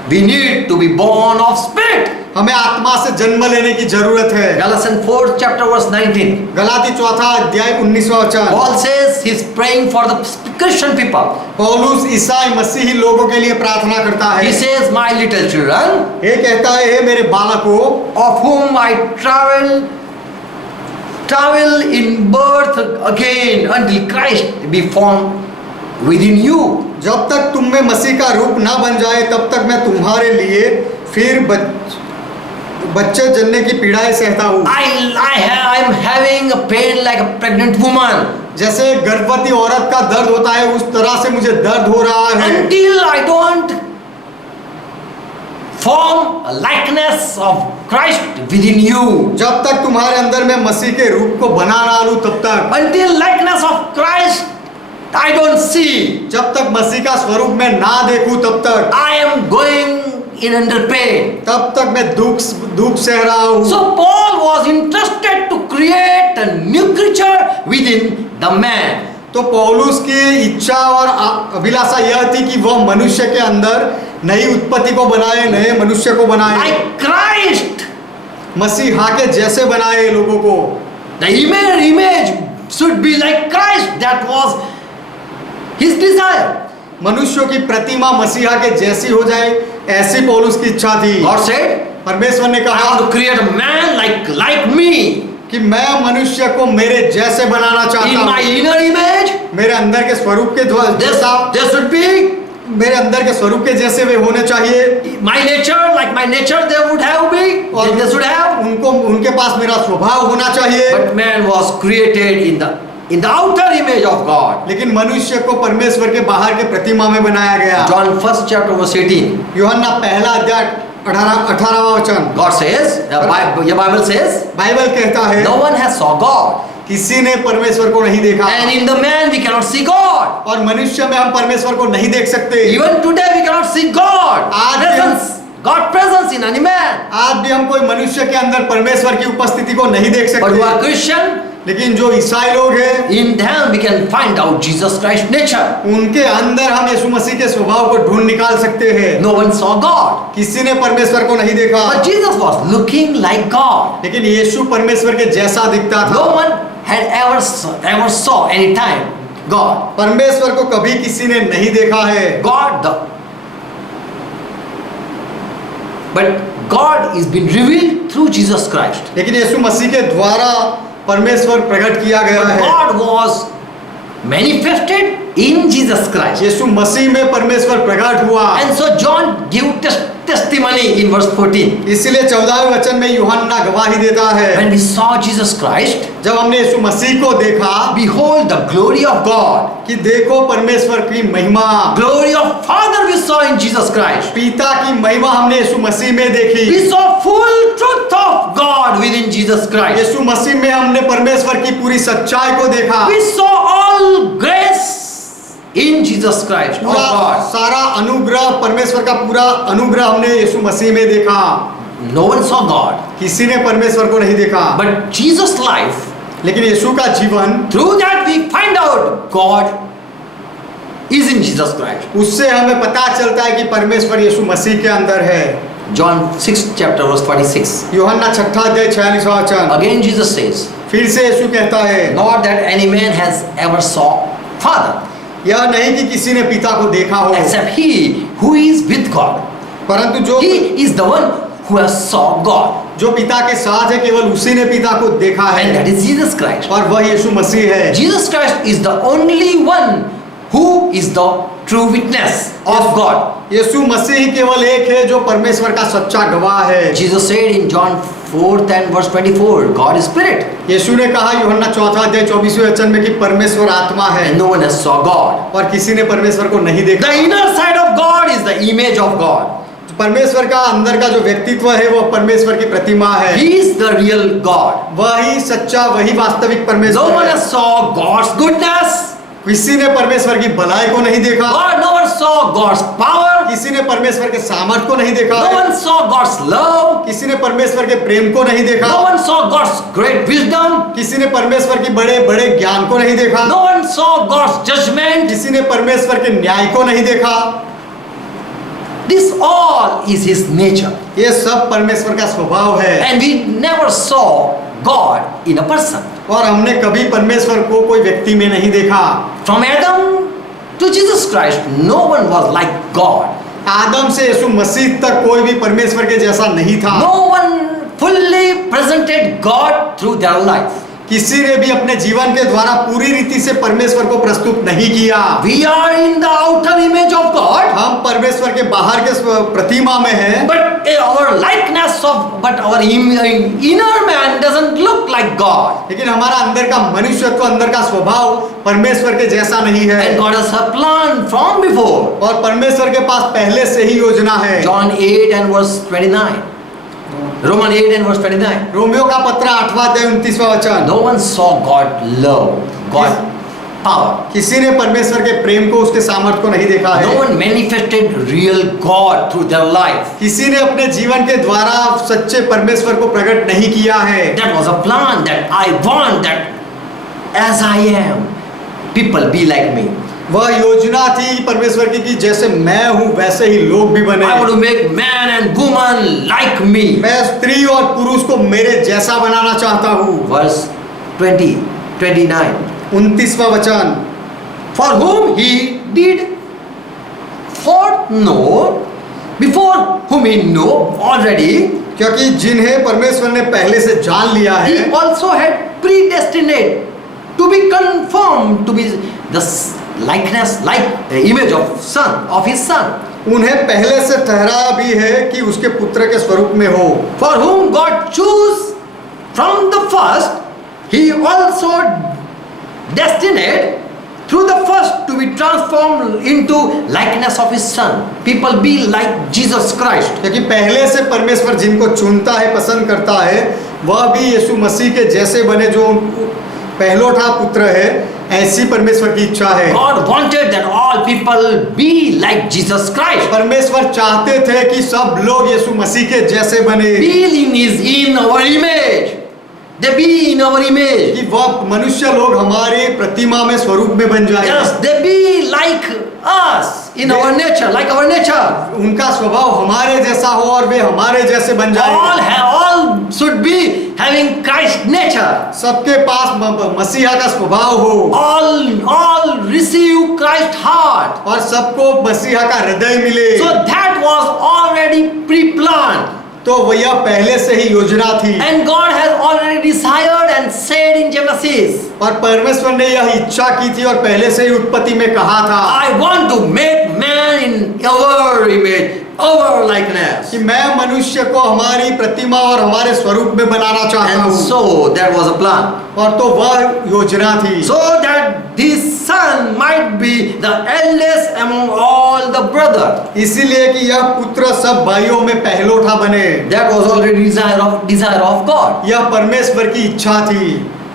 We need to be born of spirit. हमें आत्मा से जन्म लेने की जरूरत है। Galatians 4th chapter verse 19. Galati 4 अध्याय 19वां वचन। Paul says he's praying for the Christian people. पौलुस ईसाई मसीही लोगों के लिए प्रार्थना करता है। He says, my little children, ये कहता है, हे मेरे बालकों, of whom I travel in birth again until Christ be formed within you. जब तक तुम में मसीह का रूप ना बन जाए तब तक मैं तुम्हारे लिए फिर बच्चे जनने की पीड़ाएं सहता हूँ। I am having a pain like a pregnant woman. जैसे गर्भवती औरत का दर्द होता है उस तरह से मुझे दर्द हो रहा है। Until I don't form a likeness of Christ within you. जब तक तुम्हारे अंदर मैं मसीह के रूप को बना ना लूं तब तक। Until likeness of Christ I don't see. जब तक मसीह का स्वरूप मैं ना देखूं तब तक। I am going in under pain. तब तक मैं दुख सह रहा हूँ। So Paul was interested to create a new creature within the man. तो पौलुस की इच्छा और अभिलाषा यह थी कि वह मनुष्य के अंदर नई उत्पत्ति को बनाए, नए मनुष्य को बनाए, Like Christ. मसीहा के जैसे बनाए लोगों को। The image should be like Christ. That was his desire. मनुष्यों की प्रतिमा मसीहा के जैसी हो जाए, ऐसी पौलुस की इच्छा थी। God said, परमेश्वर ने I कहा want to create a man like me. कि मैं मनुष्य को मेरे जैसे बनाना चाहता In my हूँ। inner image, मेरे अंदर के स्वरूप के जैसा, there should be मेरे अंदर के स्वरूप के जैसे वे होने चाहिए। my nature, like my nature they would have be, और they should have. उनके पास मेरा स्वभाव होना चाहिए। But man was created in the outer image of God. लेकिन मनुष्य को परमेश्वर के बाहर के प्रतिमा में बनाया गया। John 1st chapter verse 18. यूहन्ना पहला अध्याय 18वां वचन। God says, the Bible says, Bible कहता है, no one has saw God. किसी ने परमेश्वर को नहीं देखा। And in the man we cannot see God. और मनुष्य में हम परमेश्वर को नहीं देख सकते। Even today we cannot see God. आज भी Presence, God presence in any man. आज भी हम कोई मनुष्य के अंदर परमेश्वर की उपस्थिति को नहीं देख But who are सकते। Christian, लेकिन जो ईसाई लोग हैं, in them we can find out Jesus Christ's nature. उनके अंदर हम यीशु मसीह के स्वभाव को ढूंढ निकाल सकते हैं। No one saw God. किसी ने परमेश्वर को नहीं देखा, But Jesus was looking like God. लेकिन यीशु परमेश्वर के जैसा दिखता था। No one had ever saw any time God. परमेश्वर को कभी किसी ने नहीं देखा है। But God is been revealed through Jesus Christ. लेकिन यीशु मसीह के द्वारा परमेश्वर प्रकट किया गया But है। God was manifested in Jesus Christ. यीशु मसीह में परमेश्वर प्रकट हुआ। And so John gave testimony in verse 14. इसलिए 14वें वचन में यूहन्ना गवाही देता है, When we saw Jesus Christ, जब हमने यीशु मसीह को देखा behold the glory of God. कि देखो परमेश्वर की महिमा। Glory of Father we saw in Jesus Christ. पिता की महिमा हमने यीशु मसीह में देखी। We saw full truth of God within Jesus Christ. यीशु मसीह में हमने परमेश्वर की पूरी सच्चाई को देखा। We saw all grace in Jesus Christ. Oh पूरा God. सारा अनुग्रह, परमेश्वर का पूरा अनुग्रह हमने यीशु मसीह में देखा। No one saw God. किसी ने परमेश्वर को नहीं देखा, But Jesus' life, लेकिन यीशु का जीवन, through that we find out God is in Jesus Christ. उससे हमें पता चलता है कि परमेश्वर यीशु मसीह के अंदर है। John 6th chapter verse 46. यूहन्ना 6 अध्याय 46वां वचन। Again Jesus says, फिर से यीशु कहता है, not that any man has ever saw Father, यह नहीं कि किसी ने पिता को देखा हो, except he who is with God. परंतु जो He is the one who has saw God. जो पिता के साथ है केवल उसी ने पिता को देखा And है, that is Jesus Christ. और वह यीशु मसीह है। Jesus Christ is the only one who is the true witness of God. यीशु मसीह केवल एक है जो परमेश्वर का सच्चा गवाह है। Jesus said in John 4th and verse 24, God is spirit. यीशु ने कहा यूहन्ना 4 अध्याय 24वें वचन में कि परमेश्वर आत्मा है, And no one has saw God. और किसी ने परमेश्वर को नहीं देखा। The inner side of God is the image of God. परमेश्वर का अंदर का जो व्यक्तित्व है वो परमेश्वर की प्रतिमा है। He is the real God. वही सच्चा, वही वास्तविक No परमेश्वर one है। has saw God's goodness. किसी ने परमेश्वर की भलाई को नहीं देखा, No one saw God's power. किसी ने परमेश्वर के सामर्थ को नहीं देखा, No one saw God's love. किसी ने परमेश्वर के प्रेम को नहीं देखा, No one saw God's great wisdom. किसी ने परमेश्वर की बड़े बड़े ज्ञान को नहीं देखा, No one saw God's judgment. किसी ने परमेश्वर के न्याय को नहीं देखा। This all is His nature. ये सब परमेश्वर का स्वभाव है And we never saw God in a person. और हमने कभी परमेश्वर को कोई व्यक्ति में नहीं देखा। From Adam to Jesus Christ, no one was like God. आदम से यीशु मसीह तक कोई भी परमेश्वर के जैसा नहीं था। No one fully presented God through their life. किसी ने भी अपने जीवन के द्वारा पूरी रीति से परमेश्वर को प्रस्तुत नहीं किया। We are in the outer image of God, हम परमेश्वर के बाहर के प्रतिमा में हैं, but our inner man doesn't look like God. लेकिन हमारा अंदर का मनुष्यत्व, अंदर का स्वभाव परमेश्वर के जैसा नहीं है। And God has a plan from before. और परमेश्वर के पास पहले से ही योजना है। John 8 and verse 29. Roman 8 and verse 29. Romeo का पत्र 8वां अध्याय 29वां वचन। No one saw God love, God power. किसी ने परमेश्वर के प्रेम को, उसके सामर्थ्य को नहीं देखा No है। one manifested real God through their life. किसी ने अपने जीवन के द्वारा सच्चे परमेश्वर को प्रकट नहीं किया है। That was a plan that I want that as I am, people be like me. वह योजना थी परमेश्वर की कि जैसे मैं हूँ वैसे ही लोग भी बने। I want to make man and woman like me. मैं स्त्री और पुरुष को मेरे जैसा बनाना चाहता हूँ। Verse 20, 29. 29वां वचन। For whom He did foreknow, before whom He know already, क्योंकि जिन्हें परमेश्वर ने पहले से जान लिया He है, also had predestinated to be conformed to be the likeness, like image of son, of His son. उन्हें पहले से ठहराया भी है कि उसके पुत्र के स्वरूप में हो। For whom God chose from the first, He also destined through the first to be transformed into likeness of His son. People be like Jesus Christ. क्योंकि पहले से परमेश्वर जिनको चुनता है, पसंद करता है, वह भी यीशु मसीह के जैसे बने, जो पहलोठा पुत्र है, ऐसी परमेश्वर की इच्छा है। God wanted that all people be like Jesus Christ. परमेश्वर चाहते थे कि सब लोग यीशु मसीह के जैसे बने, Be in our image. They be in our image. कि वह मनुष्य लोग हमारे प्रतिमा में, स्वरूप में बन जाए। Yes, they be like us in our nature, like our nature. उनका स्वभाव हमारे जैसा हो और वे हमारे जैसे बन जाए। All should be having Christ nature. सबके पास मसीहा का स्वभाव हो All receive Christ heart. और सबको मसीहा का हृदय मिले। So that was already pre-planned. तो वह यह पहले से ही योजना थी And God has already desired and said in Genesis, और परमेश्वर ने यह इच्छा की थी और पहले से ही उत्पत्ति में कहा था I want to make man in our image, our likeness. कि मैं मनुष्य को हमारी प्रतिमा और हमारे स्वरूप में बनाना चाहता And हूँ। so that was a plan. और तो वह योजना थी So that this son might be the eldest among all the brothers. इसीलिए कि यह पुत्र सब भाइयों में पहलोठा बने। That was already desire of God. यह परमेश्वर की इच्छा थी।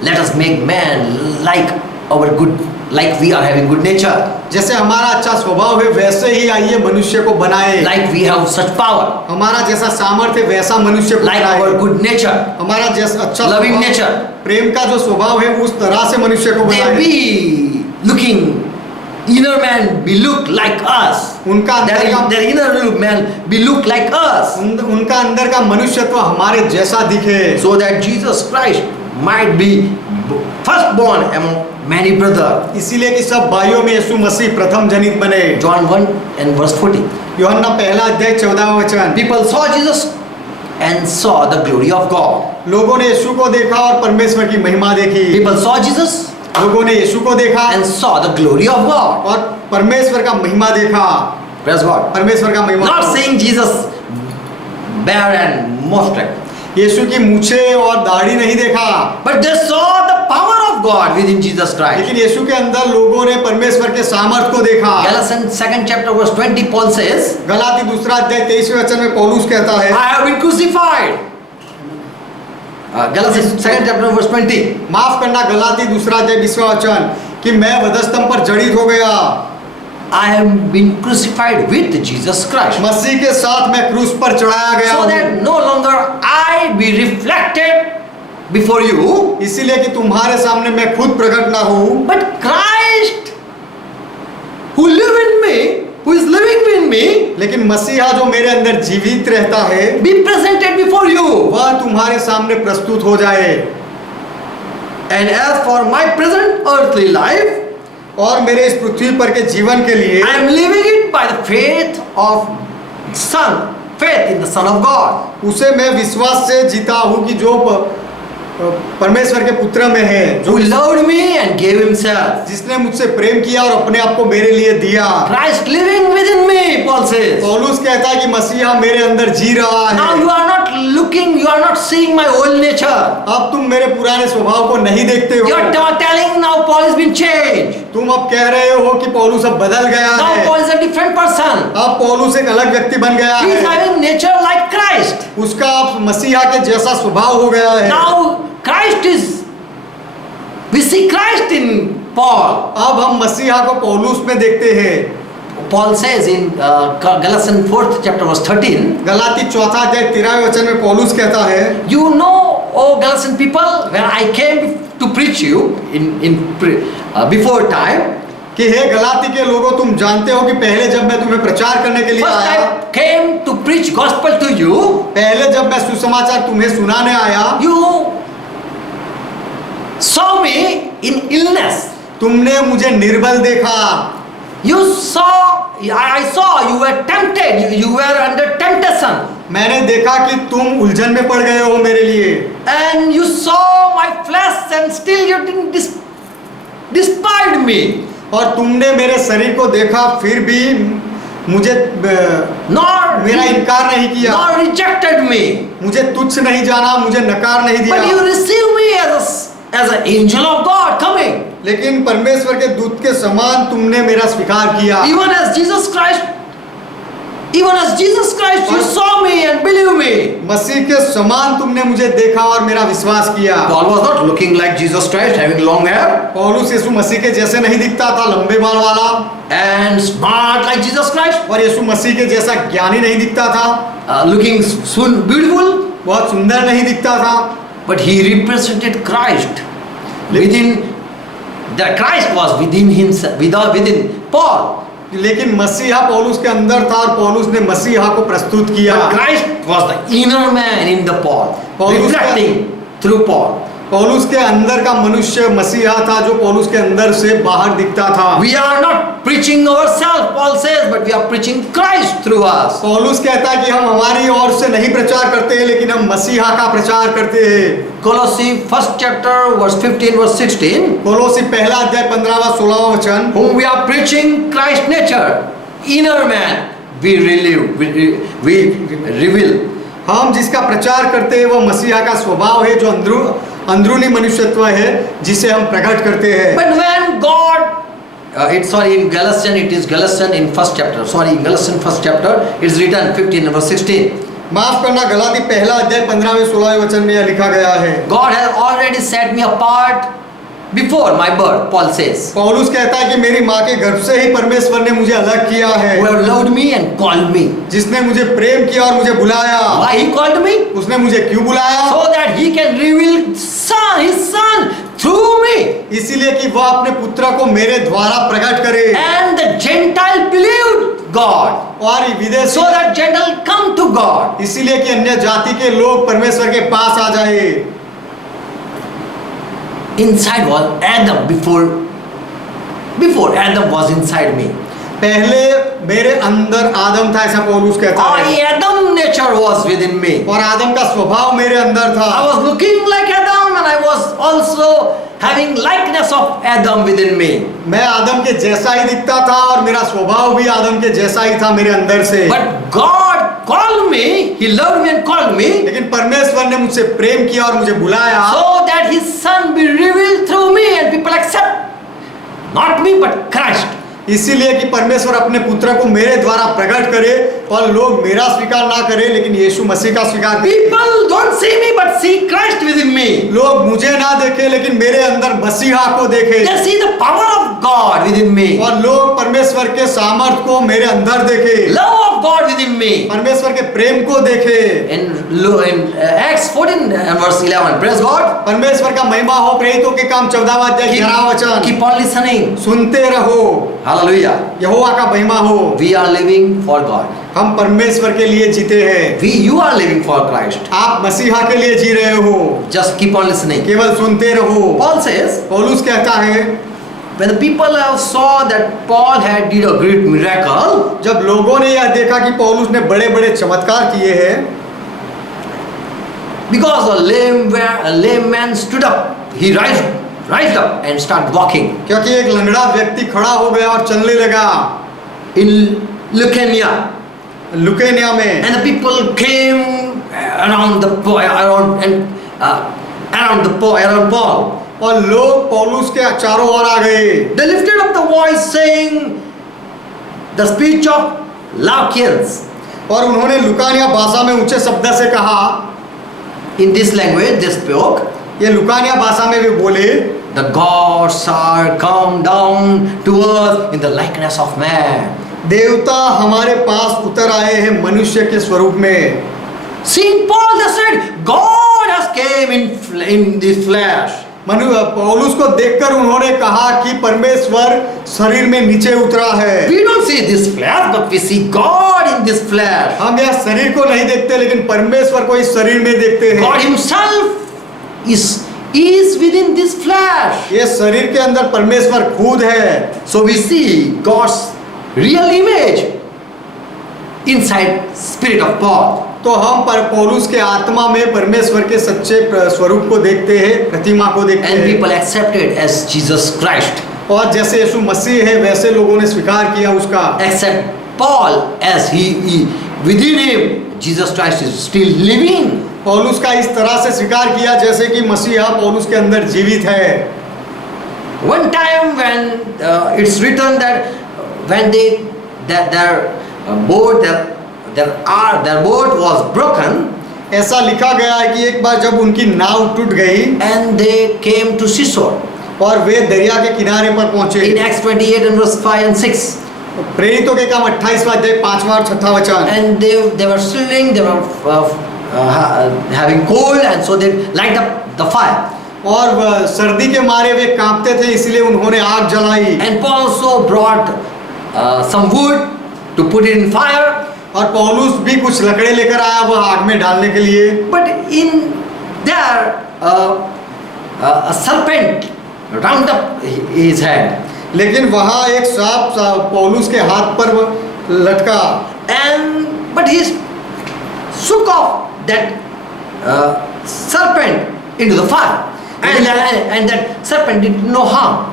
Let us make man like our good, like we are having good nature, जैसे हमारा अच्छा स्वभाव है वैसे ही आइए मनुष्य को बनाए। like we have such power, हमारा जैसा सामर्थ्य वैसा मनुष्य को like बनाए। our good nature, हमारा जैसा अच्छा loving स्वभाव, nature. प्रेम का जो स्वभाव है उस तरह से मनुष्य को They बनाए। be looking, inner man be look like us. उनका अंदर का Their inner man be look like us, उनका अंदर का मनुष्यत्व हमारे जैसा दिखे, so that Jesus Christ might be firstborn among many brothers. इसीलिए कि सब भाइयों में यीशु मसीह प्रथम जनित बने। John 1 and verse 40. यूहन्ना पहला अध्याय 14वां वचन। People saw Jesus and saw the glory of God. लोगों ने यीशु को देखा और परमेश्वर की महिमा देखी। People saw Jesus लोगों ने यीशु को देखा and saw the glory of God. और परमेश्वर का महिमा देखा। Praise God. परमेश्वर का महिमा। Not seeing Jesus bare and mostrate, यीशु की मूछें और दाढ़ी नहीं देखा, but they saw the power of God within Jesus Christ. लेकिन यीशु के अंदर लोगों ने परमेश्वर के सामर्थ को देखा। Galatians 2nd chapter verse 20, Paul says, Galati दूसरा अध्याय 23वें वचन में पौलुस कहता है, I have been crucified. Galatians 2nd chapter verse 20. माफ करना, गलाती दूसरा अध्याय 20वां वचन, कि मैं वधस्तंभ पर जड़ित हो गया, I have been crucified with Jesus Christ, मसीह के साथ मैं क्रूस पर चढ़ाया गया so हूँ। that no longer I be reflected before you, इसीलिए कि तुम्हारे सामने मैं खुद प्रकट ना हूँ, but Christ who live in me, who is living in me लेकिन मसीहा जो मेरे अंदर जीवित रहता है be presented before you. वह तुम्हारे सामने प्रस्तुत हो जाए। And as for my present earthly life, और मेरे इस पृथ्वी पर के जीवन के लिए I am living it by the faith of Son, faith in the Son of God. उसे मैं विश्वास से जीता हूँ कि जो परमेश्वर के पुत्र में है, जो Who loved me and gave himself. जिसने मुझसे प्रेम किया और अपने आप को मेरे लिए दिया। Christ living within me, Paul says. पौलुस कहता है कि मसीहा मेरे अंदर जी रहा Now है। you are not looking, you are not seeing my old nature. अब तुम मेरे पुराने स्वभाव को नहीं देखते You are हो। telling now Paul has been changed. तुम अब कह रहे हो कि पौलुस अब बदल गया Now है। Paul is a different person. अब पौलुस एक अलग व्यक्ति बन गया He is है। having nature like Christ. उसका अब मसीहा के जैसा स्वभाव हो गया है। Now Christ is, we see Christ in Paul. अब हम मसीहा को पौलुस में देखते हैं। Paul says in Galatians 4th chapter verse 13, Galati 4 अध्याय 13वें वचन में पौलुस कहता है, you know, O Galatian people, when I came to preach you before time, कि हे गलाती के लोगों, तुम जानते हो कि पहले जब मैं तुम्हें प्रचार करने के लिए first आया, I came to preach gospel to you, पहले जब मैं सुसमाचार तुम्हें सुनाने आया, you saw me in illness. तुमने मुझे निर्बल देखा। You saw, I saw you were tempted, you were under temptation. मैंने देखा कि तुम उलझन में पड़ गए हो मेरे लिए, And you saw my flesh and still you didn't despised me. और तुमने मेरे शरीर को देखा फिर भी मुझे मेरा इनकार नहीं किया, Nor rejected me. मुझे तुच्छ नहीं जाना, मुझे नकार नहीं But you दिया। received me as an angel of God coming. लेकिन परमेश्वर के दूत के समान तुमने मेरा स्वीकार किया। Even as Jesus Christ, you और- saw me and believe me. मसीह के समान तुमने मुझे देखा और मेरा विश्वास किया। Paul was not looking like Jesus Christ, having long hair पौलुस यीशु मसीह के जैसे नहीं दिखता था, लंबे बाल वाला, and smart like Jesus Christ, और यीशु मसीह के जैसा ज्ञानी नहीं दिखता था, looking soon beautiful, बहुत सुंदर नहीं दिखता था। but he represented Christ within. The Christ was within himself, within Paul. लेकिन मसीहा पौलुस के अंदर था और पौलुस ने मसीहा को प्रस्तुत किया। But Christ was the inner man in the Paul, Paulus reflecting through Paul. पौलुस के अंदर का मनुष्य मसीहा था जो पौलुस के अंदर से बाहर दिखता था। We are not preaching ourselves, Paul says, but we are preaching Christ through us. पौलुस कहता है कि हम हमारी ओर से नहीं प्रचार करते हैं, लेकिन हम मसीहा का प्रचार करते हैं। Colossae 1st chapter verse 15 verse 16, कोलोसी 1 अध्याय 15वां 16वां वचन, whom we are preaching Christ nature, inner man, we reveal. हम जिसका प्रचार करते हैं वो मसीहा का स्वभाव है जो अंदरूनी मनुष्यत्व है जिसे हम प्रकट करते हैं। But when God, in Galatians, it is Galatians in 1st chapter. In Galatians 1st chapter, it's written 15 verse 16. माफ करना, गलाती 1 अध्याय 15वें 16वें वचन में यह लिखा गया है, God has already set me apart before my birth, Paul says. पौलुस कहता है कि मेरी माँ के गर्भ से ही परमेश्वर ने मुझे अलग किया है, Who have loved me and called me. जिसने मुझे प्रेम किया और मुझे बुलाया। Why he called me? उसने मुझे क्यों बुलाया? So that he can reveal his son through me. इसीलिए कि वह अपने पुत्र को मेरे द्वारा प्रकट करे And the Gentile believed God. और विदेश, So that Gentile come to God. इसीलिए कि अन्य जाति के लोग परमेश्वर के पास आ जाए। Inside was Adam before Adam was inside me. पहले मेरे अंदर आदम था, ऐसा पौलुस कहता है, Adam nature was within me. और आदम का स्वभाव मेरे अंदर था। I was looking like Adam and I was also having likeness of Adam within me. मैं आदम के जैसा ही दिखता था और मेरा स्वभाव भी आदम के जैसा ही था मेरे अंदर से। But God called me, He loved me and called me, लेकिन परमेश्वर ने मुझसे प्रेम किया और मुझे बुलाया so that His Son be revealed through me and people accept not me but Christ. इसीलिए कि परमेश्वर अपने पुत्र को मेरे द्वारा प्रकट करे और लोग मेरा स्वीकार ना करें लेकिन यीशु मसीह का स्वीकार करें। People don't see me but see Christ within me. लोग मुझे ना देखें लेकिन मेरे अंदर मसीहा को देखें। They see the power of God within me. और लोग परमेश्वर के सामर्थ को मेरे अंदर देखे, Love of God within me. परमेश्वर के प्रेम को देखे। In Acts 14 and verse 11, praise God. परमेश्वर का महिमा हो। प्रेरितों के काम 14वां अध्याय 11वां वचन, Keep on listening. सुनते रहो, Hallelujah. यहोवा का महिमा हो। We are living for God. हम परमेश्वर के लिए जीते हैं। You are living for Christ. आप मसीहा के लिए जी रहे हो, Just keep on listening. केवल सुनते रहो। Paul says, पौलुस कहता है, when the people have saw that Paul had did a great miracle, जब लोगों ने यह देखा कि पौलुस ने बड़े बड़े चमत्कार किए हैं, because a lame man stood up, he rised up and started walking. क्योंकि एक लंगड़ा व्यक्ति खड़ा हो गया और चलने लगा In Lucania, लुकेनिया में, and the people came around Paul. और लोग पौलुस के चारों ओर आ गए। They lifted up the voice, saying the speech of Laukians. और उन्होंने लुकानिया भाषा में ऊंचे शब्द से कहा, In this language they spoke, ये लुकानिया भाषा में वे बोले, the gods are come down to earth in the likeness of man. देवता हमारे पास उतर आए हैं मनुष्य के स्वरूप में। Seeing Paul, they said, God has came in this flesh. पौलुस को देखकर उन्होंने कहा कि परमेश्वर शरीर में नीचे उतरा है। We don't see this flesh, but we see God in this flesh. हम यह शरीर को नहीं देखते, लेकिन परमेश्वर को इस शरीर में देखते हैं। God Himself is within this flesh. ये शरीर के अंदर परमेश्वर खुद है। So we see God's real image inside spirit of Paul. तो हम पर पौलुस के आत्मा में परमेश्वर के सच्चे स्वरूप को देखते हैं, प्रतिमा को देखते And हैं। people accepted as Jesus Christ. और जैसे यीशु मसीह है वैसे लोगों ने स्वीकार किया उसका। Except Paul, as he within him, Jesus Christ is still living. पौलुस का इस तरह से स्वीकार किया जैसे कि मसीहा पौलुस के अंदर जीवित है। One time when it's written that when their boat was broken, ऐसा लिखा गया है कि एक बार जब उनकी नाव टूट गई and they came to seashore. और वे दरिया के किनारे पर पहुंचे। In Acts 28 and verse 5 and 6. प्रेरितों के काम 28वां अध्याय 5वां और 6वां वचन। And they were swimming, they were having cold, and so they light up the fire. और सर्दी के मारे वे कांपते थे, इसलिए उन्होंने आग जलाई। And Paul also brought some wood to put it in fire. और पौलुस भी कुछ लकड़े लेकर आया वह आग में डालने के लिए। But in there, a serpent round up his head. लेकिन वहाँ एक सांप पौलुस के हाथ पर लटका। But he shook off that serpent into the fire, and that serpent did no harm.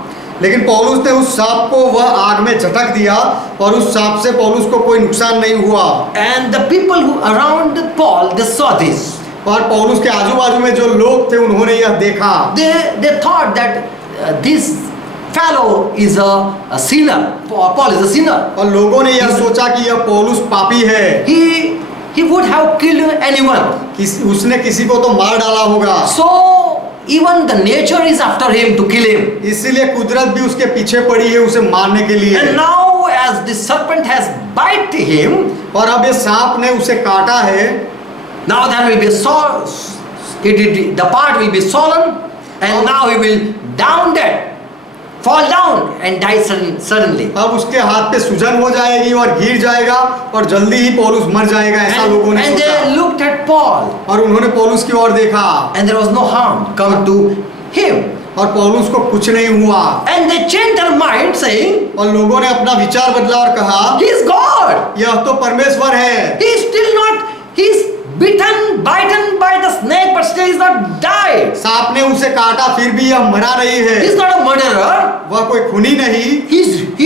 लेकिन पौलुस ने उस सांप को वह आग में झटक दिया और उस सांप से पौलुस को कोई नुकसान नहीं हुआ। And the people who around Paul, they saw this. और पौलुस के आजू बाजू में जो लोग थे उन्होंने यह देखा। They thought that this fellow is a sinner. Paul is a sinner. और लोगों ने यह सोचा कि यह पौलुस पापी है। He would have killed anyone. उसने किसी को तो मार डाला होगा। So even the nature is after him to kill him. इसीलिए कुदरत भी उसके पीछे पड़ी है उसे मारने के लिए। And now as the serpent has bite him, और अब ये सांप ने उसे काटा है। now there will be the part will be swollen, and now he will down dead, fall down and die suddenly. अब उसके हाथ पे सूजन हो जाएगी और गिर जाएगा और जल्दी ही पौलुस मर जाएगा, ऐसा लोगों ने And सोचा। they looked at Paul, और उन्होंने पौलुस की ओर देखा and there was no harm come to him. और पौलुस को कुछ नहीं हुआ। And they changed their mind, saying, और लोगों ने अपना विचार बदला और कहा, he is God. यह तो परमेश्वर है। He is still not. He is bitten by the snake, but still is not died. सांप ने उसे काटा फिर भी यह मरा नहीं He है। is not a murderer. वह कोई खूनी नहीं, He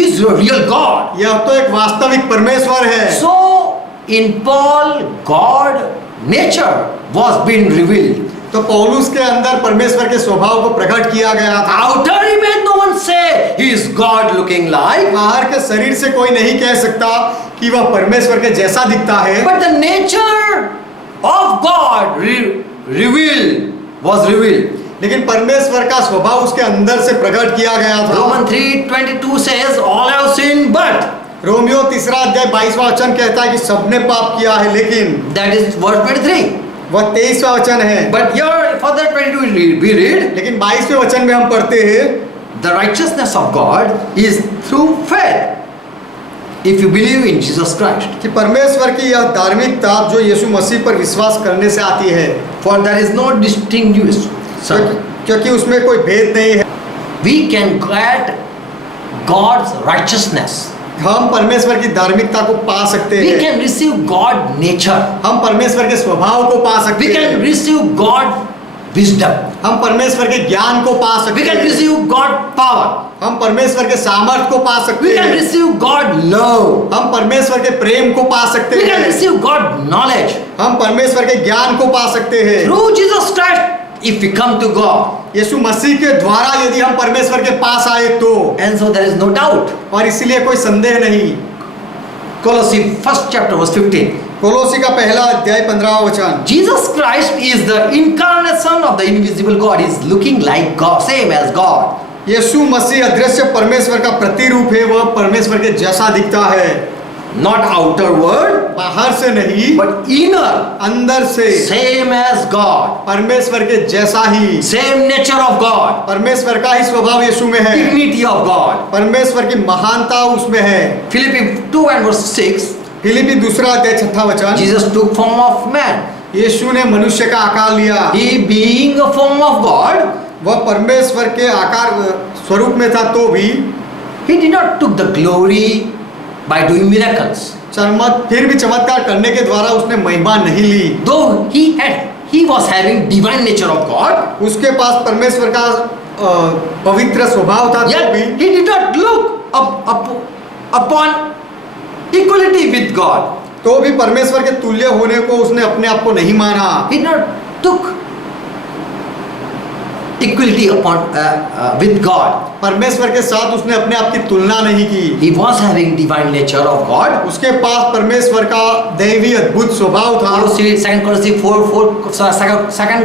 is a real God. यह तो एक वास्तविक परमेश्वर है। So in Paul, God nature was being revealed. तो पौलुस के अंदर परमेश्वर के स्वभाव को प्रकट किया गया था। Outer image, no one say he is God looking like. बाहर के शरीर से कोई नहीं कह सकता कि वह परमेश्वर के जैसा दिखता है। But the nature of God was revealed. लेकिन परमेश्वर का स्वभाव उसके अंदर से प्रकट किया गया था। Romans 3:22 says, all have sinned, but Romeo 3:22 कहता है कि सबने पाप किया है, लेकिन that is verse 23. वह 23 है। But here, further 22 we read, लेकिन 22 में हम पढ़ते हैं, the righteousness of God is through faith. If you believe in Jesus Christ, कि परमेश्वर की यह धार्मिकता जो यीशु मसीह पर विश्वास करने से आती है, for there is no distinction. क्योंकि उसमें कोई भेद नहीं है। We can get God's righteousness. हम परमेश्वर की धार्मिकता को पा सकते We हैं। can receive God nature. हम परमेश्वर के स्वभाव को पा सकते We can हैं। receive God wisdom. हम परमेश्वर के ज्ञान को पा We सकते can हैं। receive God power. हम परमेश्वर के सामर्थ को पा We सकते can हैं। receive God love. हम परमेश्वर के प्रेम को पा सकते We can हैं। receive God knowledge. हम परमेश्वर के ज्ञान को पा सकते हैं। Through Jesus Christ, if we come to God. यीशु मसीह के द्वारा यदि हम परमेश्वर के पास आए तो, And so there is no doubt. और इसीलिए कोई संदेह नहीं। Colossaes 1st chapter verse 15. कोलोसी का 1:15 Jesus Christ is the incarnation of the invisible God. He is looking like God, same as God. यीशु मसीह अदृश्य परमेश्वर का प्रतिरूप है, वह परमेश्वर के जैसा दिखता है। Not outer world, बाहर से नहीं, but inner. अंदर से, Same as God. परमेश्वर के जैसा ही। Same nature of God. परमेश्वर का ही स्वभाव यीशु में है। Dignity of God. परमेश्वर की महानता उसमें है। Philippians 2 and verse 6. Philippi 2:6 Jesus took form of man. यीशु ने मनुष्य का आकार लिया। He being a form of God, वह परमेश्वर के आकार स्वरूप में था तो भी he did not took the glory by doing miracles. फिर भी चमत्कार करने के द्वारा उसने महिमा नहीं ली। Though he was having divine nature of God, उसके पास परमेश्वर का पवित्र स्वभाव था तो yet भी he did not look upon equality with God. तो भी परमेश्वर के तुल्य होने को उसने अपने आप को नहीं माना। He did not took equality with God. परमेश्वर के साथ उसने अपने आप की तुलना नहीं की। He was having divine nature of God. उसके पास परमेश्वर का दैवी अद्भुत स्वभाव था। 2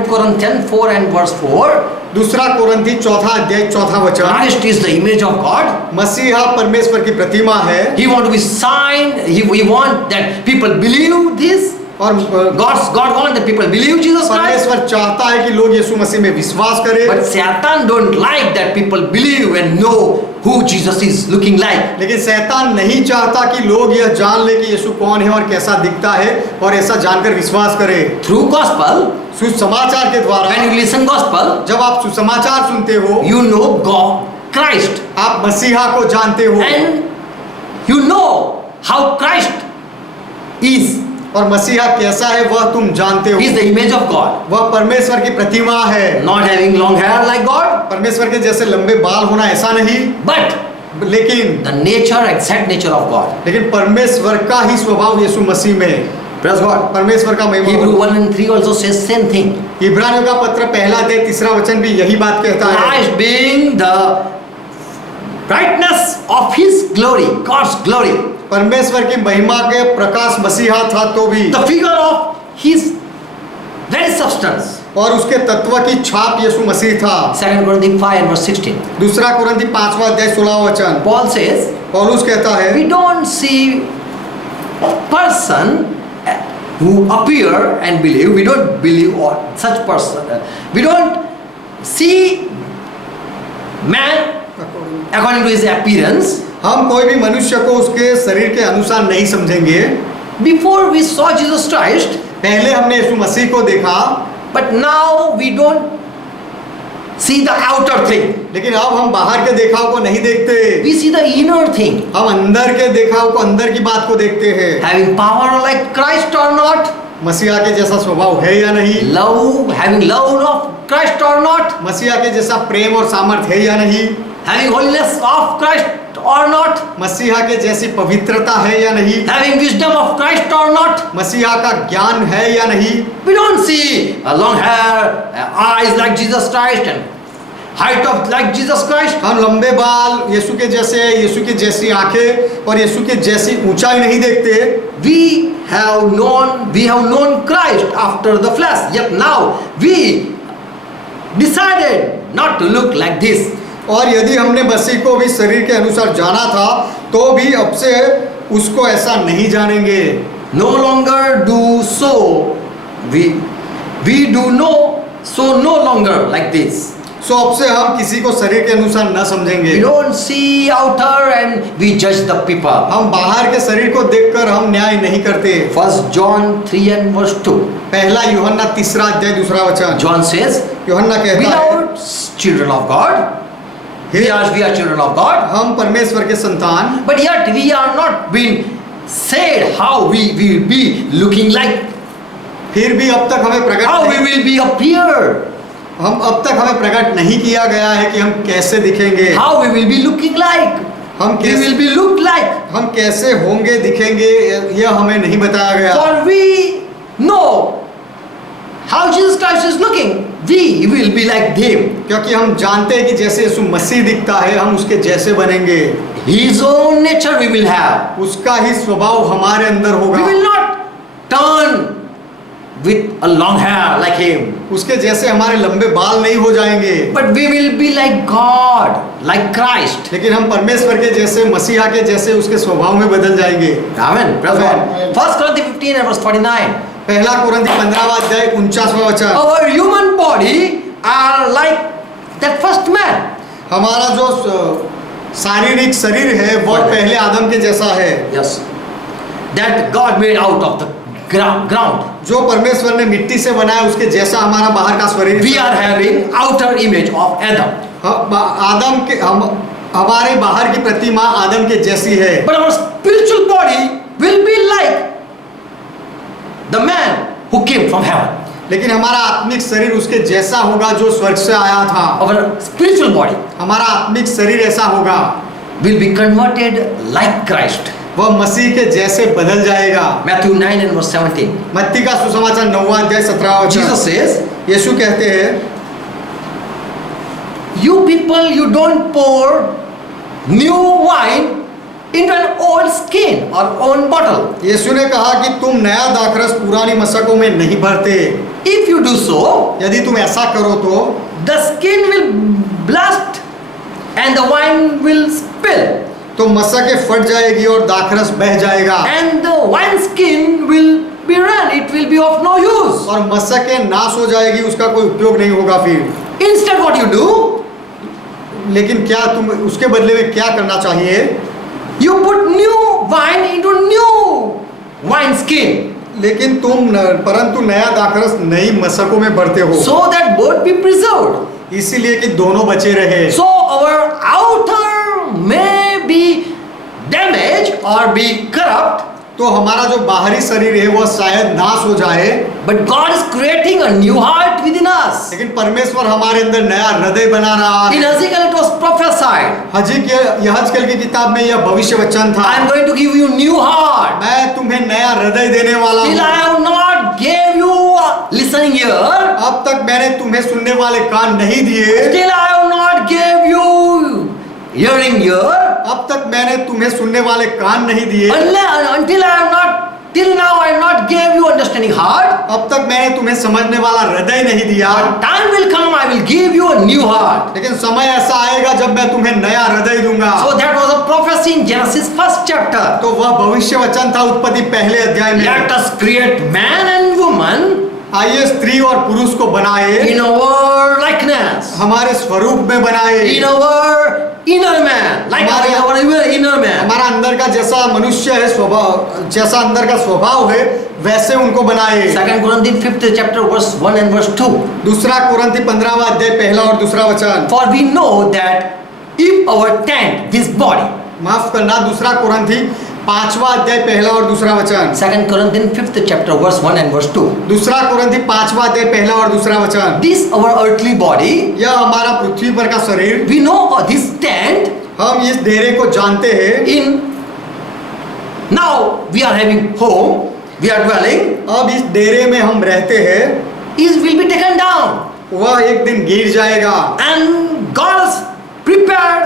Corinthians 4 and verse 4. दूसरा कोरिन्थी 4:4 Christ is the image of God. मसीहा परमेश्वर की प्रतिमा है। He want to be signed. We want that people believe this. और God want that people believe Jesus Christ. परमेश्वर चाहता है कि लोग यीशु मसीह में विश्वास करें। But Satan don't like that people believe and know who Jesus is looking like. लेकिन शैतान नहीं चाहता कि लोग यह जान ले कि यीशु कौन है और कैसा दिखता है, और ऐसा जानकर विश्वास करें। Through gospel, सुसमाचार के द्वारा when you listen gospel, जब आप सुसमाचार सुनते हो, you know God, Christ, आप मसीहा को जानते हो and you know how Christ is. और मसीहा कैसा है वह तुम जानते हो। He is the image of God. वह परमेश्वर की प्रतिमा है। Not having long hair like God, परमेश्वर के जैसे लंबे बाल होना ऐसा नहीं, but लेकिन the nature, exact nature of God. लेकिन परमेश्वर का ही स्वभाव यीशु मसीह में। Praise God. परमेश्वर का महिमा। Hebrew 1 and 3 also says same thing. इब्रानियों का पत्र 1:3 भी यही बात कहता है। Christ being the brightness of His glory, God's glory, परमेश्वर की महिमा के प्रकाश मसीहा था तो भी, the figure of His very substance. और उसके तत्व की छाप यीशु मसीह था। 2 Corinthians 5 and verse 16. दूसरा कोरिन्थी 5:16 Paul says, पौलुस कहता है, we don't see a person who appear and believe. We don't believe on such person. We don't see man according to his appearance. हम कोई भी मनुष्य को उसके शरीर के अनुसार नहीं समझेंगे। Before we saw Jesus Christ, पहले हमने यीशु मसीह को देखा, but now we don't see the outer thing. लेकिन अब हम बाहर के देखाव को नहीं देखते, We see the inner thing. हम अंदर के देखाव को, अंदर की बात को देखते हैं। Having power like Christ or not, मसीहा के जैसा स्वभाव है या नहीं, having love of Christ or not, मसीहा के जैसा प्रेम और सामर्थ है या नहीं, having holiness of Christ or not, मसीहा के जैसी पवित्रता है या नहीं, having wisdom of Christ or not. मसीहा का ज्ञान है या नहीं। We don't see a long hair, eyes like Jesus Christ, and height of like Jesus Christ. हम लंबे बाल यीशु के जैसे, यीशु की जैसी आंखें और यीशु की जैसी ऊंचाई नहीं देखते। We have known Christ after the flesh. Yet now we decided not to look like this. और यदि हमने मसीह को भी शरीर के अनुसार जाना था तो भी अब से उसको ऐसा नहीं जानेंगे। No longer do so. We do no longer like this. सो अब से हम किसी को शरीर के अनुसार न समझेंगे। We don't see outer and we judge the people. हम बाहर के शरीर को देखकर हम न्याय नहीं करते। 1 John 3 and verse 2. पहला यूहन्ना 3 अध्याय 2 वचन। John says, यूहन्ना we कहता है, are children of God. We are children of God. हम परमेश्वर के संतान, But yet we are not been said how we will be looking like, फिर भी अब तक हमें प्रकट how we नहीं, will be appear, हम अब तक हमें प्रकट नहीं किया गया है कि हम कैसे दिखेंगे, how we will be looking like, हम we will कैसे be looked like. हम कैसे होंगे दिखेंगे, यह हमें नहीं बताया गया। For we know how Jesus Christ is looking, we will be like him. क्योंकि हम जानते हैं कि जैसे यीशु मसीह दिखता है हम उसके जैसे बनेंगे, His own nature we will have. उसका ही स्वभाव हमारे अंदर We होगा। will not turn with a long hair like him, उसके जैसे हमारे लंबे बाल नहीं हो जाएंगे, but we will be like God, like Christ. लेकिन हम परमेश्वर के जैसे, मसीहा के जैसे उसके स्वभाव में बदल जाएंगे। Amen. Praise Amen. God. 1 Corinthians 15 and verse 49. पहला कुरिन्थी 15वां अध्याय 49वां वचन। Our human body are like that first man. हमारा जो शारीरिक शरीर है वो पहले आदम के जैसा है, Yes. That God made out of the ground. जो परमेश्वर ने मिट्टी से बनाया उसके जैसा हमारा बाहर का शरीर। We are having outer image of Adam. आदम के हमारे बाहर की प्रतिमा आदम के जैसी है, But our spiritual body will be like the man who came from heaven. लेकिन हमारा आत्मिक शरीर उसके जैसा होगा जो स्वर्ग से आया था। Our spiritual body हमारा आत्मिक शरीर ऐसा होगा, will be converted like Christ. वह मसीह के जैसे बदल जाएगा। Matthew 9 and verse 17. मत्ती का सुसमाचार 9वां अध्याय 17वां वचन। Jesus says, यीशु कहते हैं, you people, you don't pour new wine into an old skin or old bottle. यीशु ने कहा कि तुम नया दाखरस पुरानी मशकों में नहीं भरते। If you do so, यदि तुम ऐसा करो तो the skin will burst and the wine will spill, मशकें फट जाएगी और दाखरस बह जाएगा, and the wine skin will be run. It will be of no use. और मशकें नाश हो जाएगी, उसका कोई उपयोग नहीं होगा फिर। Instead, what you do? लेकिन क्या तुम उसके बदले में क्या करना चाहिए? You put new wine into new wine skin, लेकिन परंतु नया दाखरस नई मशकों में भरते हो, so that both be preserved. इसीलिए कि दोनों बचे रहे। So our outer may be damaged or be corrupt, तो हमारा जो बाहरी शरीर है वह शायद नाश हो जाए, but God is creating a new heart within us. लेकिन परमेश्वर हमारे अंदर नया हृदय बना रहा In है। Ezekiel it was prophesied, यहजकेल की किताब में यह भविष्य वचन था, I am going to give you new heart. मैं तुम्हें नया हृदय देने वाला Still I हूँ। have not gave you a listening ear. अब तक मैंने तुम्हें सुनने वाले कान नहीं दिए, Still I have not gave you hearing ear. अब तक मैंने तुम्हें सुनने वाले कान नहीं दिए, Until I have not, till now I have not gave you understanding heart. अब तक मैंने तुम्हें समझने वाला हृदय नहीं दिया। Time will come, I will give you a new heart. लेकिन समय ऐसा आएगा जब मैं तुम्हें नया हृदय दूंगा। So that was a prophecy in Genesis 1st chapter. तो वह भविष्य वचन था उत्पत्ति पहले अध्याय में। Let us create man and woman आइए स्त्री और पुरुष को बनाए, in our likeness, हमारे स्वरूप में बनाए, in our inner man, like our inner man. हमारा अंदर का जैसा मनुष्य है स्वभाव, जैसा अंदर का स्वभाव है वैसे उनको बनाए। 2 Corinthians 5th chapter verse 1 and verse 2. दूसरा कुरिन्थी 15वां अध्याय पहला और दूसरा वचन। For we know that if our tent, this body, माफ करना, दूसरा कुरिन्थी 5वां अध्याय पहला और दूसरा वचन। 2 Corinthians 5th chapter verse 1 and verse 2. दूसरा कुरिन्थी 5वां अध्याय पहला और दूसरा वचन। This our earthly body, यह हमारा पृथ्वी पर का शरीर, we know this tent, हम इस डेरे को जानते हैं। in now we are having home, we are dwelling, अब इस डेरे में हम रहते हैं, is will be taken down, वह एक दिन गिर जाएगा, and God has prepared,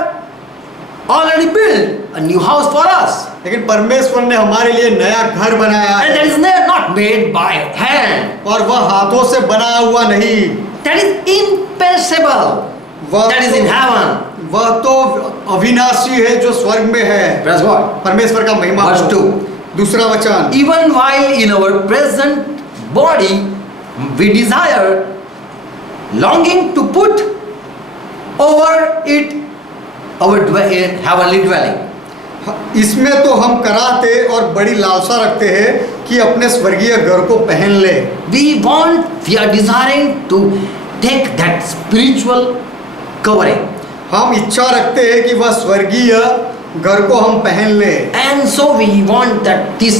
already built a new house for us, लेकिन परमेश्वर ने हमारे लिए नया घर बनाया and है that is not made by hand. और वह हाथों से बनाया हुआ नहीं। that is imperishable, वह that is in heaven. वह तो अविनाशी है जो स्वर्ग में है। Praise God. परमेश्वर का महिमा Verse हो। 2. दूसरा वचन, Even while in our present body we desire, longing to put over it our heavenly dwelling. इसमें तो हम कराहते और बड़ी लालसा रखते हैं कि अपने स्वर्गीय घर को पहन ले। We are desiring to take that spiritual covering. हम इच्छा रखते हैं कि वह स्वर्गीय घर को हम पहन ले, And so we want that this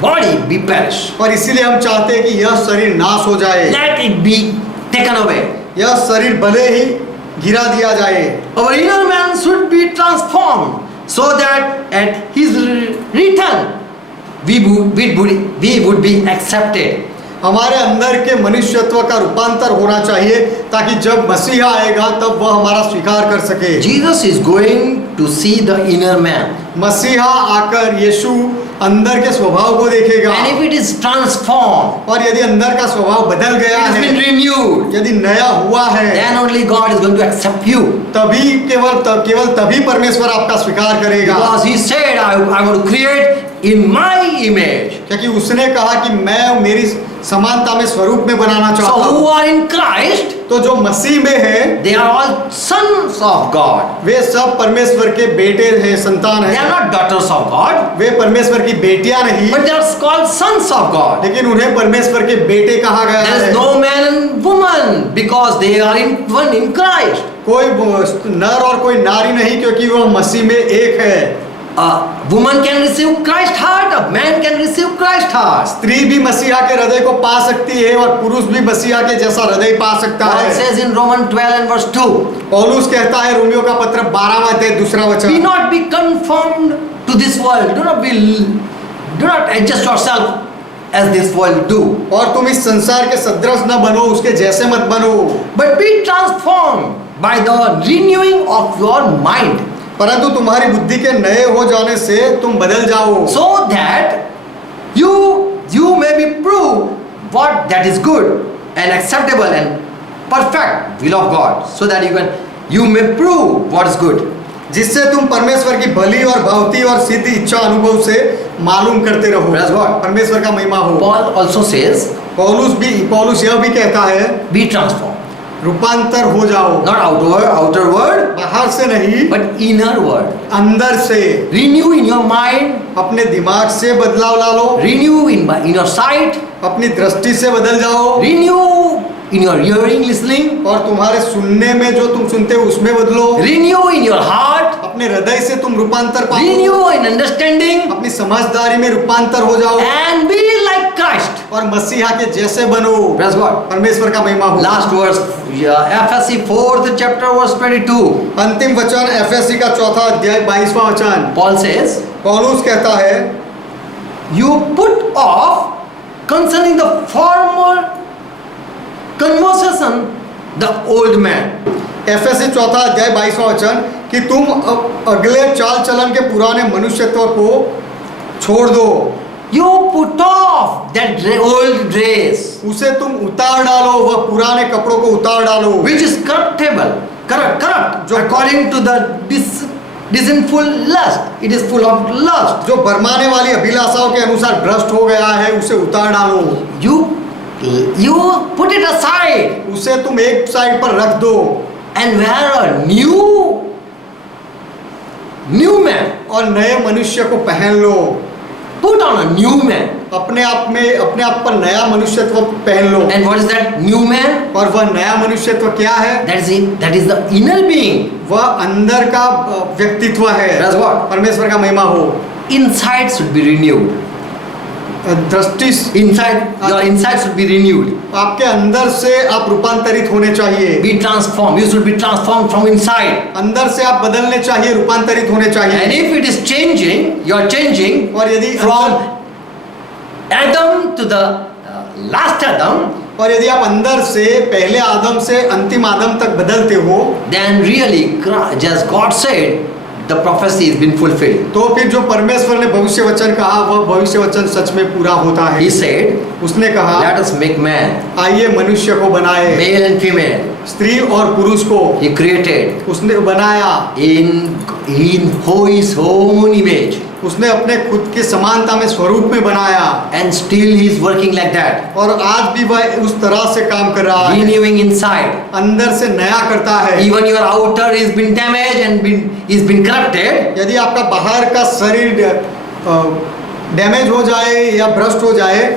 body be perished. और इसीलिए हम चाहते हैं कि यह शरीर नाश हो जाए, Let it be taken away. यह शरीर भले ही गिरा दिया जाए। Our inner man should be transformed so that at his return we would be accepted. हमारे अंदर के मनुष्यत्व का रूपांतर होना चाहिए ताकि जब मसीह आएगा तब वह हमारा स्वीकार कर सके। Jesus is going to see the inner man. मसीहा आकर यीशु अंदर के स्वभाव को देखेगा, And if it is transformed, और यदि अंदर का स्वभाव बदल it गया has been है, renewed, यदि नया हुआ है, then only God is going to accept you. तभी केवल तभी परमेश्वर आपका स्वीकार करेगा। Because he said, I want to create in my image. क्योंकि उसने कहा कि मैं मेरी समानता में स्वरूप में बनाना So चाहता who हूँ। are in Christ, तो जो मसीह में है they are all sons of God. वे सब परमेश्वर के बेटे हैं, संतान They are हैं। not daughters of God, वे परमेश्वर की बेटियां नहीं, but they are called sons of God. लेकिन उन्हें परमेश्वर के बेटे कहा गया There है। is no man and woman because they are in one in Christ. कोई नर और कोई नारी नहीं, क्योंकि वह मसीह में एक है। A woman can receive Christ heart, a man can receive Christ heart. स्त्री भी मसीहा के हृदय को पा सकती है और पुरुष भी मसीहा के जैसा हृदय पा सकता Paul है। says in Romans 12 and verse 2, पौलुस कहता है रोमियो का पत्र 12वां अध्याय दूसरा be वचन, not be conformed to this world. Do not adjust yourself as this world do. और तुम इस संसार के सदृश न बनो, उसके जैसे मत बनो, But be transformed by the renewing of your mind, परंतु तुम्हारी बुद्धि के नए हो जाने से तुम बदल जाओ, so that you may be prove what that is good and acceptable and perfect will of God, so that you may prove what is good. जिससे तुम परमेश्वर की भली और भावती और सिद्ध इच्छा अनुभव से मालूम करते रहो। Praise God. परमेश्वर का महिमा हो। Paul also says, पौलुस यह भी कहता है, be transformed, रूपांतर हो जाओ, not outer word, बाहर से नहीं but inner word. अंदर से। Renew in your mind, अपने दिमाग से बदलाव ला लो, renew in your sight, अपनी दृष्टि से बदल जाओ, renew in your hearing, listening, और तुम्हारे सुनने में जो तुम सुनते हो उसमें बदलो, renew in your heart, अपने हृदय से तुम रूपांतर पाओ, renew in understanding, अपनी समझदारी में रूपांतर हो जाओ, and be like Christ. और मसीहा के जैसे बनो। Praise God. परमेश्वर का महिमा हो। Last verse, FSC 4th chapter verse 22. अंतिम वचन एफएससी का 4था अध्याय 22वां वचन, Paul says, पौलुस कहता है, you put off concerning the former conversation the old man. FSC 4था अध्याय 22वां वचन, कि तुम अगले चाल चलन के पुराने मनुष्यत्व को छोड़ दो, You put off that old dress उसे तुम उतार डालो, वह पुराने कपड़ों को उतार डालो, which is corruptible, corrupt, according to the deceitful lust. It is full of lust. जो भरमाने वाली अभिलाषाओं के अनुसार भ्रष्ट हो गया है, उसे उतार डालो, You put it aside उसे तुम एक साइड पर रख दो, and wear a new man. और नए मनुष्य को पहन लो। Put on a new man. अपने आप पर नया मनुष्यत्व पहन लो। And what is that new man? और वह नया मनुष्यत्व क्या है? That is the inner being. वह अंदर का व्यक्तित्व है। That's what? परमेश्वर का महिमा हो। Inside should be renewed. दृष्टि Your inside should be renewed. आपके अंदर से आप रूपांतरित होने चाहिए। Be transformed. You should be transformed from inside. अंदर से आप बदलने चाहिए, रूपांतरित होने चाहिए। And if it is changing, you are changing और यदि from Adam to the last Adam, और यदि आप अंदर से पहले आदम से अंतिम आदम तक बदलते हो, then really, just God said, the prophecy has been fulfilled. तो फिर जो परमेश्वर ने भविष्य वचन कहा वह भविष्य वचन सच में पूरा होता है। He said, उसने कहा let us make man, आइए मनुष्य को बनाए, male and female. स्त्री और पुरुष को He created उसने बनाया, in his own image. उसने अपने खुद की समानता में स्वरूप में बनाया, And still he is working like that. और आज भी वह उस तरह से काम कर रहा है, Renewing inside. अंदर से नया करता है। Even your outer is been damaged and is been corrupted. यदि आपका बाहर का शरीर डैमेज हो जाए या भ्रष्ट हो जाए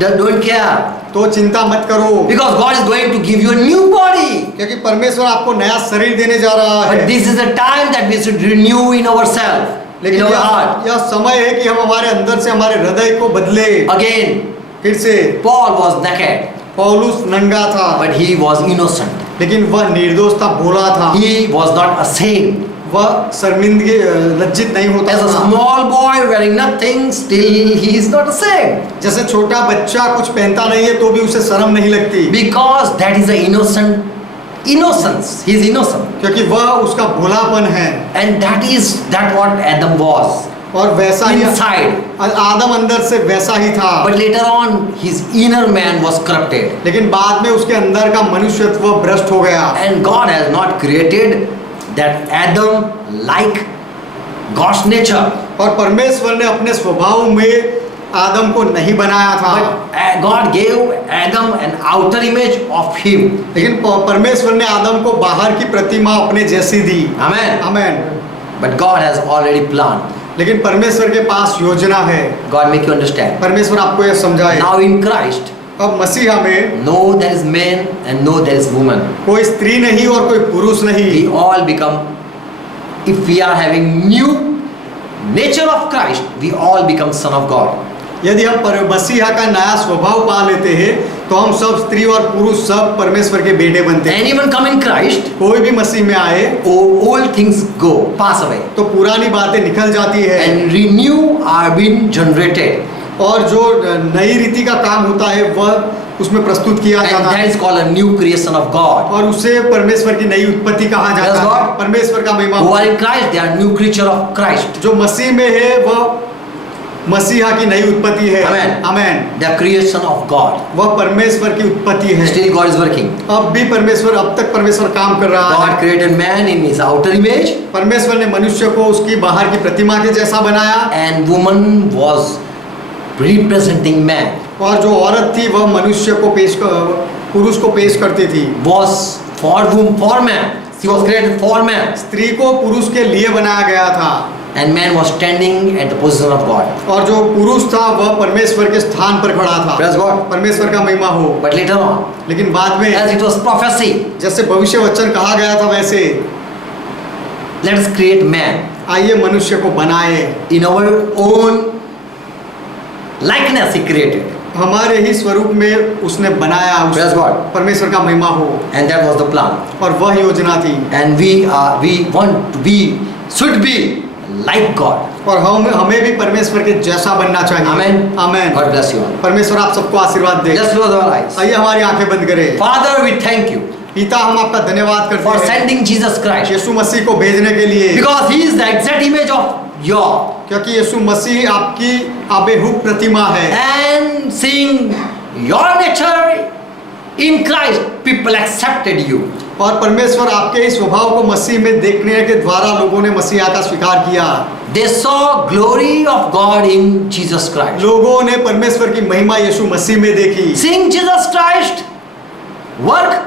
Don't care. तो चिंता मत करो, Because God is going to give you a new body. क्योंकि परमेश्वर आपको नया शरीर देने जा रहा But है। this is the time that we should renew in ourselves, in लेकिन our heart. यह समय है कि हम हमारे अंदर से हमारे हृदय को बदले। Again, फिर से Paul was naked, पौलुस नंगा था, but he was innocent. लेकिन वह निर्दोष था, भोला था, He was not ashamed. वह शर्मिंदगी लज्जित नहीं होता As a था। small boy wearing nothing, still he is not ashamed. जैसे छोटा बच्चा कुछ पहनता नहीं है तो भी उसे शर्म नहीं लगती, Because that is the innocence. He is innocent. क्योंकि वह उसका भोलापन है। And that what Adam was. और वैसा ही Inside. आदम अंदर से वैसा ही था, But later on, his inner man was corrupted. लेकिन बाद में उसके अंदर का मनुष्यत्व भ्रष्ट हो गया। And God has not created that Adam like God's nature. और परमेश्वर ने अपने स्वभाव में आदम को नहीं बनाया था, But God gave Adam an outer image of him. लेकिन परमेश्वर ने आदम को बाहर की प्रतिमा अपने जैसी दी। Amen. Amen. But God has already planned. लेकिन परमेश्वर के पास योजना है। God make you understand. परमेश्वर आपको यह समझाए। Now in Christ, अब मसीहा में no there is man and no there is woman. कोई स्त्री नहीं और कोई पुरुष नहीं, We all become, if we are having new nature of Christ, we all become son of God. यदि हम मसीहा का नया स्वभाव पा लेते हैं तो हम सब स्त्री और पुरुष सब परमेश्वर के बेटे बनते हैं। Anyone come in Christ, कोई भी मसीह में आए all things go, pass away. तो पुरानी बातें निकल जाती है, And renew are being generated. और जो नई रीति का काम होता है वह उसमें प्रस्तुत किया And जाता that है, is called a new creation of God. और उसे परमेश्वर की नई उत्पत्ति कहा जाता Praise है। God. परमेश्वर का महिमा। Who are in Christ, they are new creature of Christ. जो मसीह में है वह मसीहा की नई उत्पत्ति है। Amen. Amen. They are creation of God. वह परमेश्वर की उत्पत्ति है। Still God is working. अब भी परमेश्वर, अब तक परमेश्वर काम कर रहा है। God created man in his outer image, परमेश्वर ने मनुष्य को उसकी बाहर की प्रतिमा के जैसा बनाया, and woman was representing man. और जो औरत थी वह मनुष्य को पुरुष को पेश करती थी। Was for man. She was created for man. स्त्री को पुरुष के लिए बनाया गया था, And man was standing at the position of God. और जो पुरुष था वह परमेश्वर के स्थान पर खड़ा था। Praise God. परमेश्वर का महिमा हो। But later on, लेकिन बाद में as it was prophecy, जैसे भविष्य वचन कहा गया था वैसे let us create man आइए मनुष्य को बनाए, in our own likeness. He created, हमारे ही स्वरूप में उसने बनाया। Praise God. परमेश्वर का महिमा हो, and that was the plan. और वह योजना थी। And we want to be, should be like God. और हमें भी परमेश्वर के जैसा बनना चाहिए। Amen. Amen. God bless you all. परमेश्वर आप सबको आशीर्वाद दे। Let's close our eyes. आइए हमारी आंखें बंद करें। Father, we thank you पिता, हम आपका धन्यवाद for करते हैं sending Jesus Christ, यीशु मसीह को भेजने के लिए, because he is the exact image of your, क्योंकि यीशु मसीह आपकी आबेहूब प्रतिमा है। and seeing your nature in Christ, people accepted you. और परमेश्वर आपके इस स्वभाव को मसीह में देखने के द्वारा लोगों ने मसीहा का स्वीकार किया। They saw glory of God in Jesus Christ. लोगों ने परमेश्वर की महिमा यीशु मसीह में देखी। Seeing Jesus Christ work,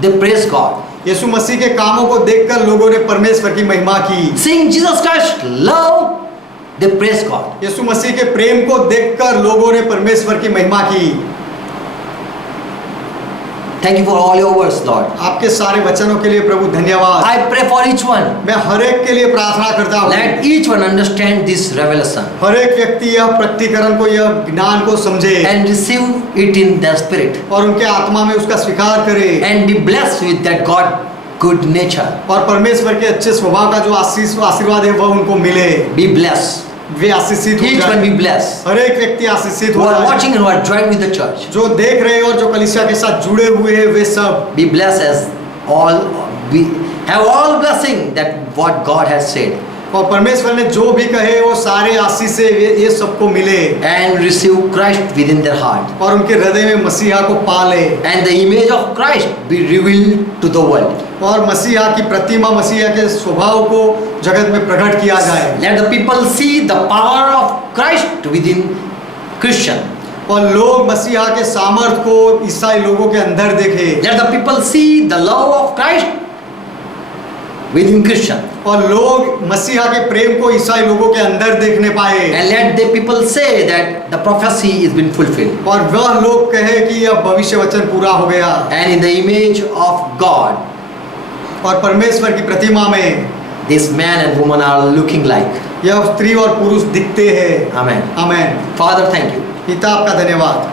they praise God. यीशु मसीह के कामों को देखकर लोगों ने परमेश्वर की महिमा की। Seeing Jesus Christ love, they praise God. यीशु मसीह के प्रेम को देखकर लोगों ने परमेश्वर की महिमा की। Thank you for all your words, Lord. आपके सारे वचनों के लिए प्रभु धन्यवाद। I pray for each one. मैं हर एक के लिए प्रार्थना करता हूँ, Let each one understand this revelation हर एक व्यक्ति यह प्रकटीकरण को, यह ज्ञान को समझे and receive it in their spirit और उनके आत्मा में उसका स्वीकार करे, and be blessed with that God good nature. और परमेश्वर के अच्छे स्वभाव का जो आशीर्वाद है वह उनको मिले। Be blessed. वे आशीषित हो Each one जाए। be blessed. हर एक व्यक्ति आशीषित Who हो are जाए। watching and who are joined with the church, जो देख रहे हैं और जो कलीसिया के साथ जुड़े हुए हैं वे सब be blessed as all be have all blessing that what God has said, और परमेश्वर ने जो भी कहे वो सारे आशीष से ये सबको मिले and receive Christ within their heart, और उनके हृदय में मसीहा को पाले and the image of Christ be revealed to the world. और मसीहा की प्रतिमा, मसीहा के स्वभाव को जगत में प्रकट किया जाए Let the people see the power of Christ within Christian. और लोग मसीहा के सामर्थ को ईसाई लोगों के अंदर देखे Let the people see the love of Christ within Christian. और लोग मसीहा के प्रेम को ईसाई लोगों के अंदर देखने पाए And let the people say that the prophecy is been fulfilled. और वह लोग कहे कि यह भविष्य वचन पूरा हो गया And in the image of God, और परमेश्वर की प्रतिमा में this man and woman are looking like. यह स्त्री और पुरुष दिखते हैं Amen. Amen. Father, thank you. पिता आपका धन्यवाद,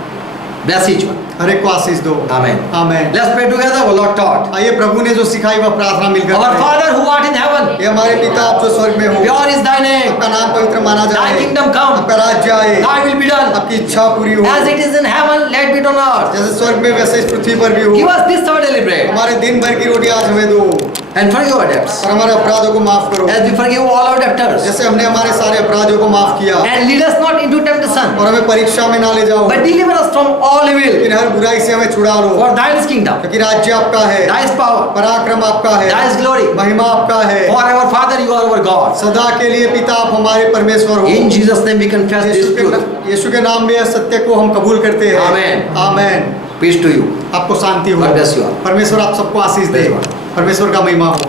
Bless each one. हर एक को आशीष दो Amen. Amen. Let's pray together. Our Lord taught. आइए प्रभु ने जो सिखाई वह प्रार्थना मिलकर Our करें। Father who art in heaven, ये हमारे पिता आप जो स्वर्ग में हो, pure is thy name. आपका नाम पवित्र माना Thy जाए, kingdom come. आपका राज्य आए, Thy will be done. आपकी इच्छा पूरी हो As it is in heaven, let it be on earth. जैसे स्वर्ग में वैसे इस पृथ्वी पर भी Give हो। us this our daily bread. हमारे दिन भर की रोटी आज हमें दो And forgive our debts, और हमारे अपराधों को माफ करो as we forgive all our debtors. जैसे हमने हमारे सारे अपराधों को माफ किया And lead us not into temptation, और हमें परीक्षा में ना ले जाओ but deliver us from all evil. लेकिन हर बुराई से हमें छुड़ा लो For thine is kingdom, क्योंकि राज्य आपका है, thy is power, पराक्रम आपका है, thy is glory. महिमा आपका है, Forever, Father, you are our God. सदा के लिए पिता आप हमारे परमेश्वर हो। In Jesus' name we confess this truth. यीशु के नाम में इस सत्य को हम कबूल करते हैं Amen. Amen. Peace to you. आपको शांति हो। God bless you all. परमेश्वर आप सबको आशीष दे, Praise God. परमेश्वर का महिमा हो।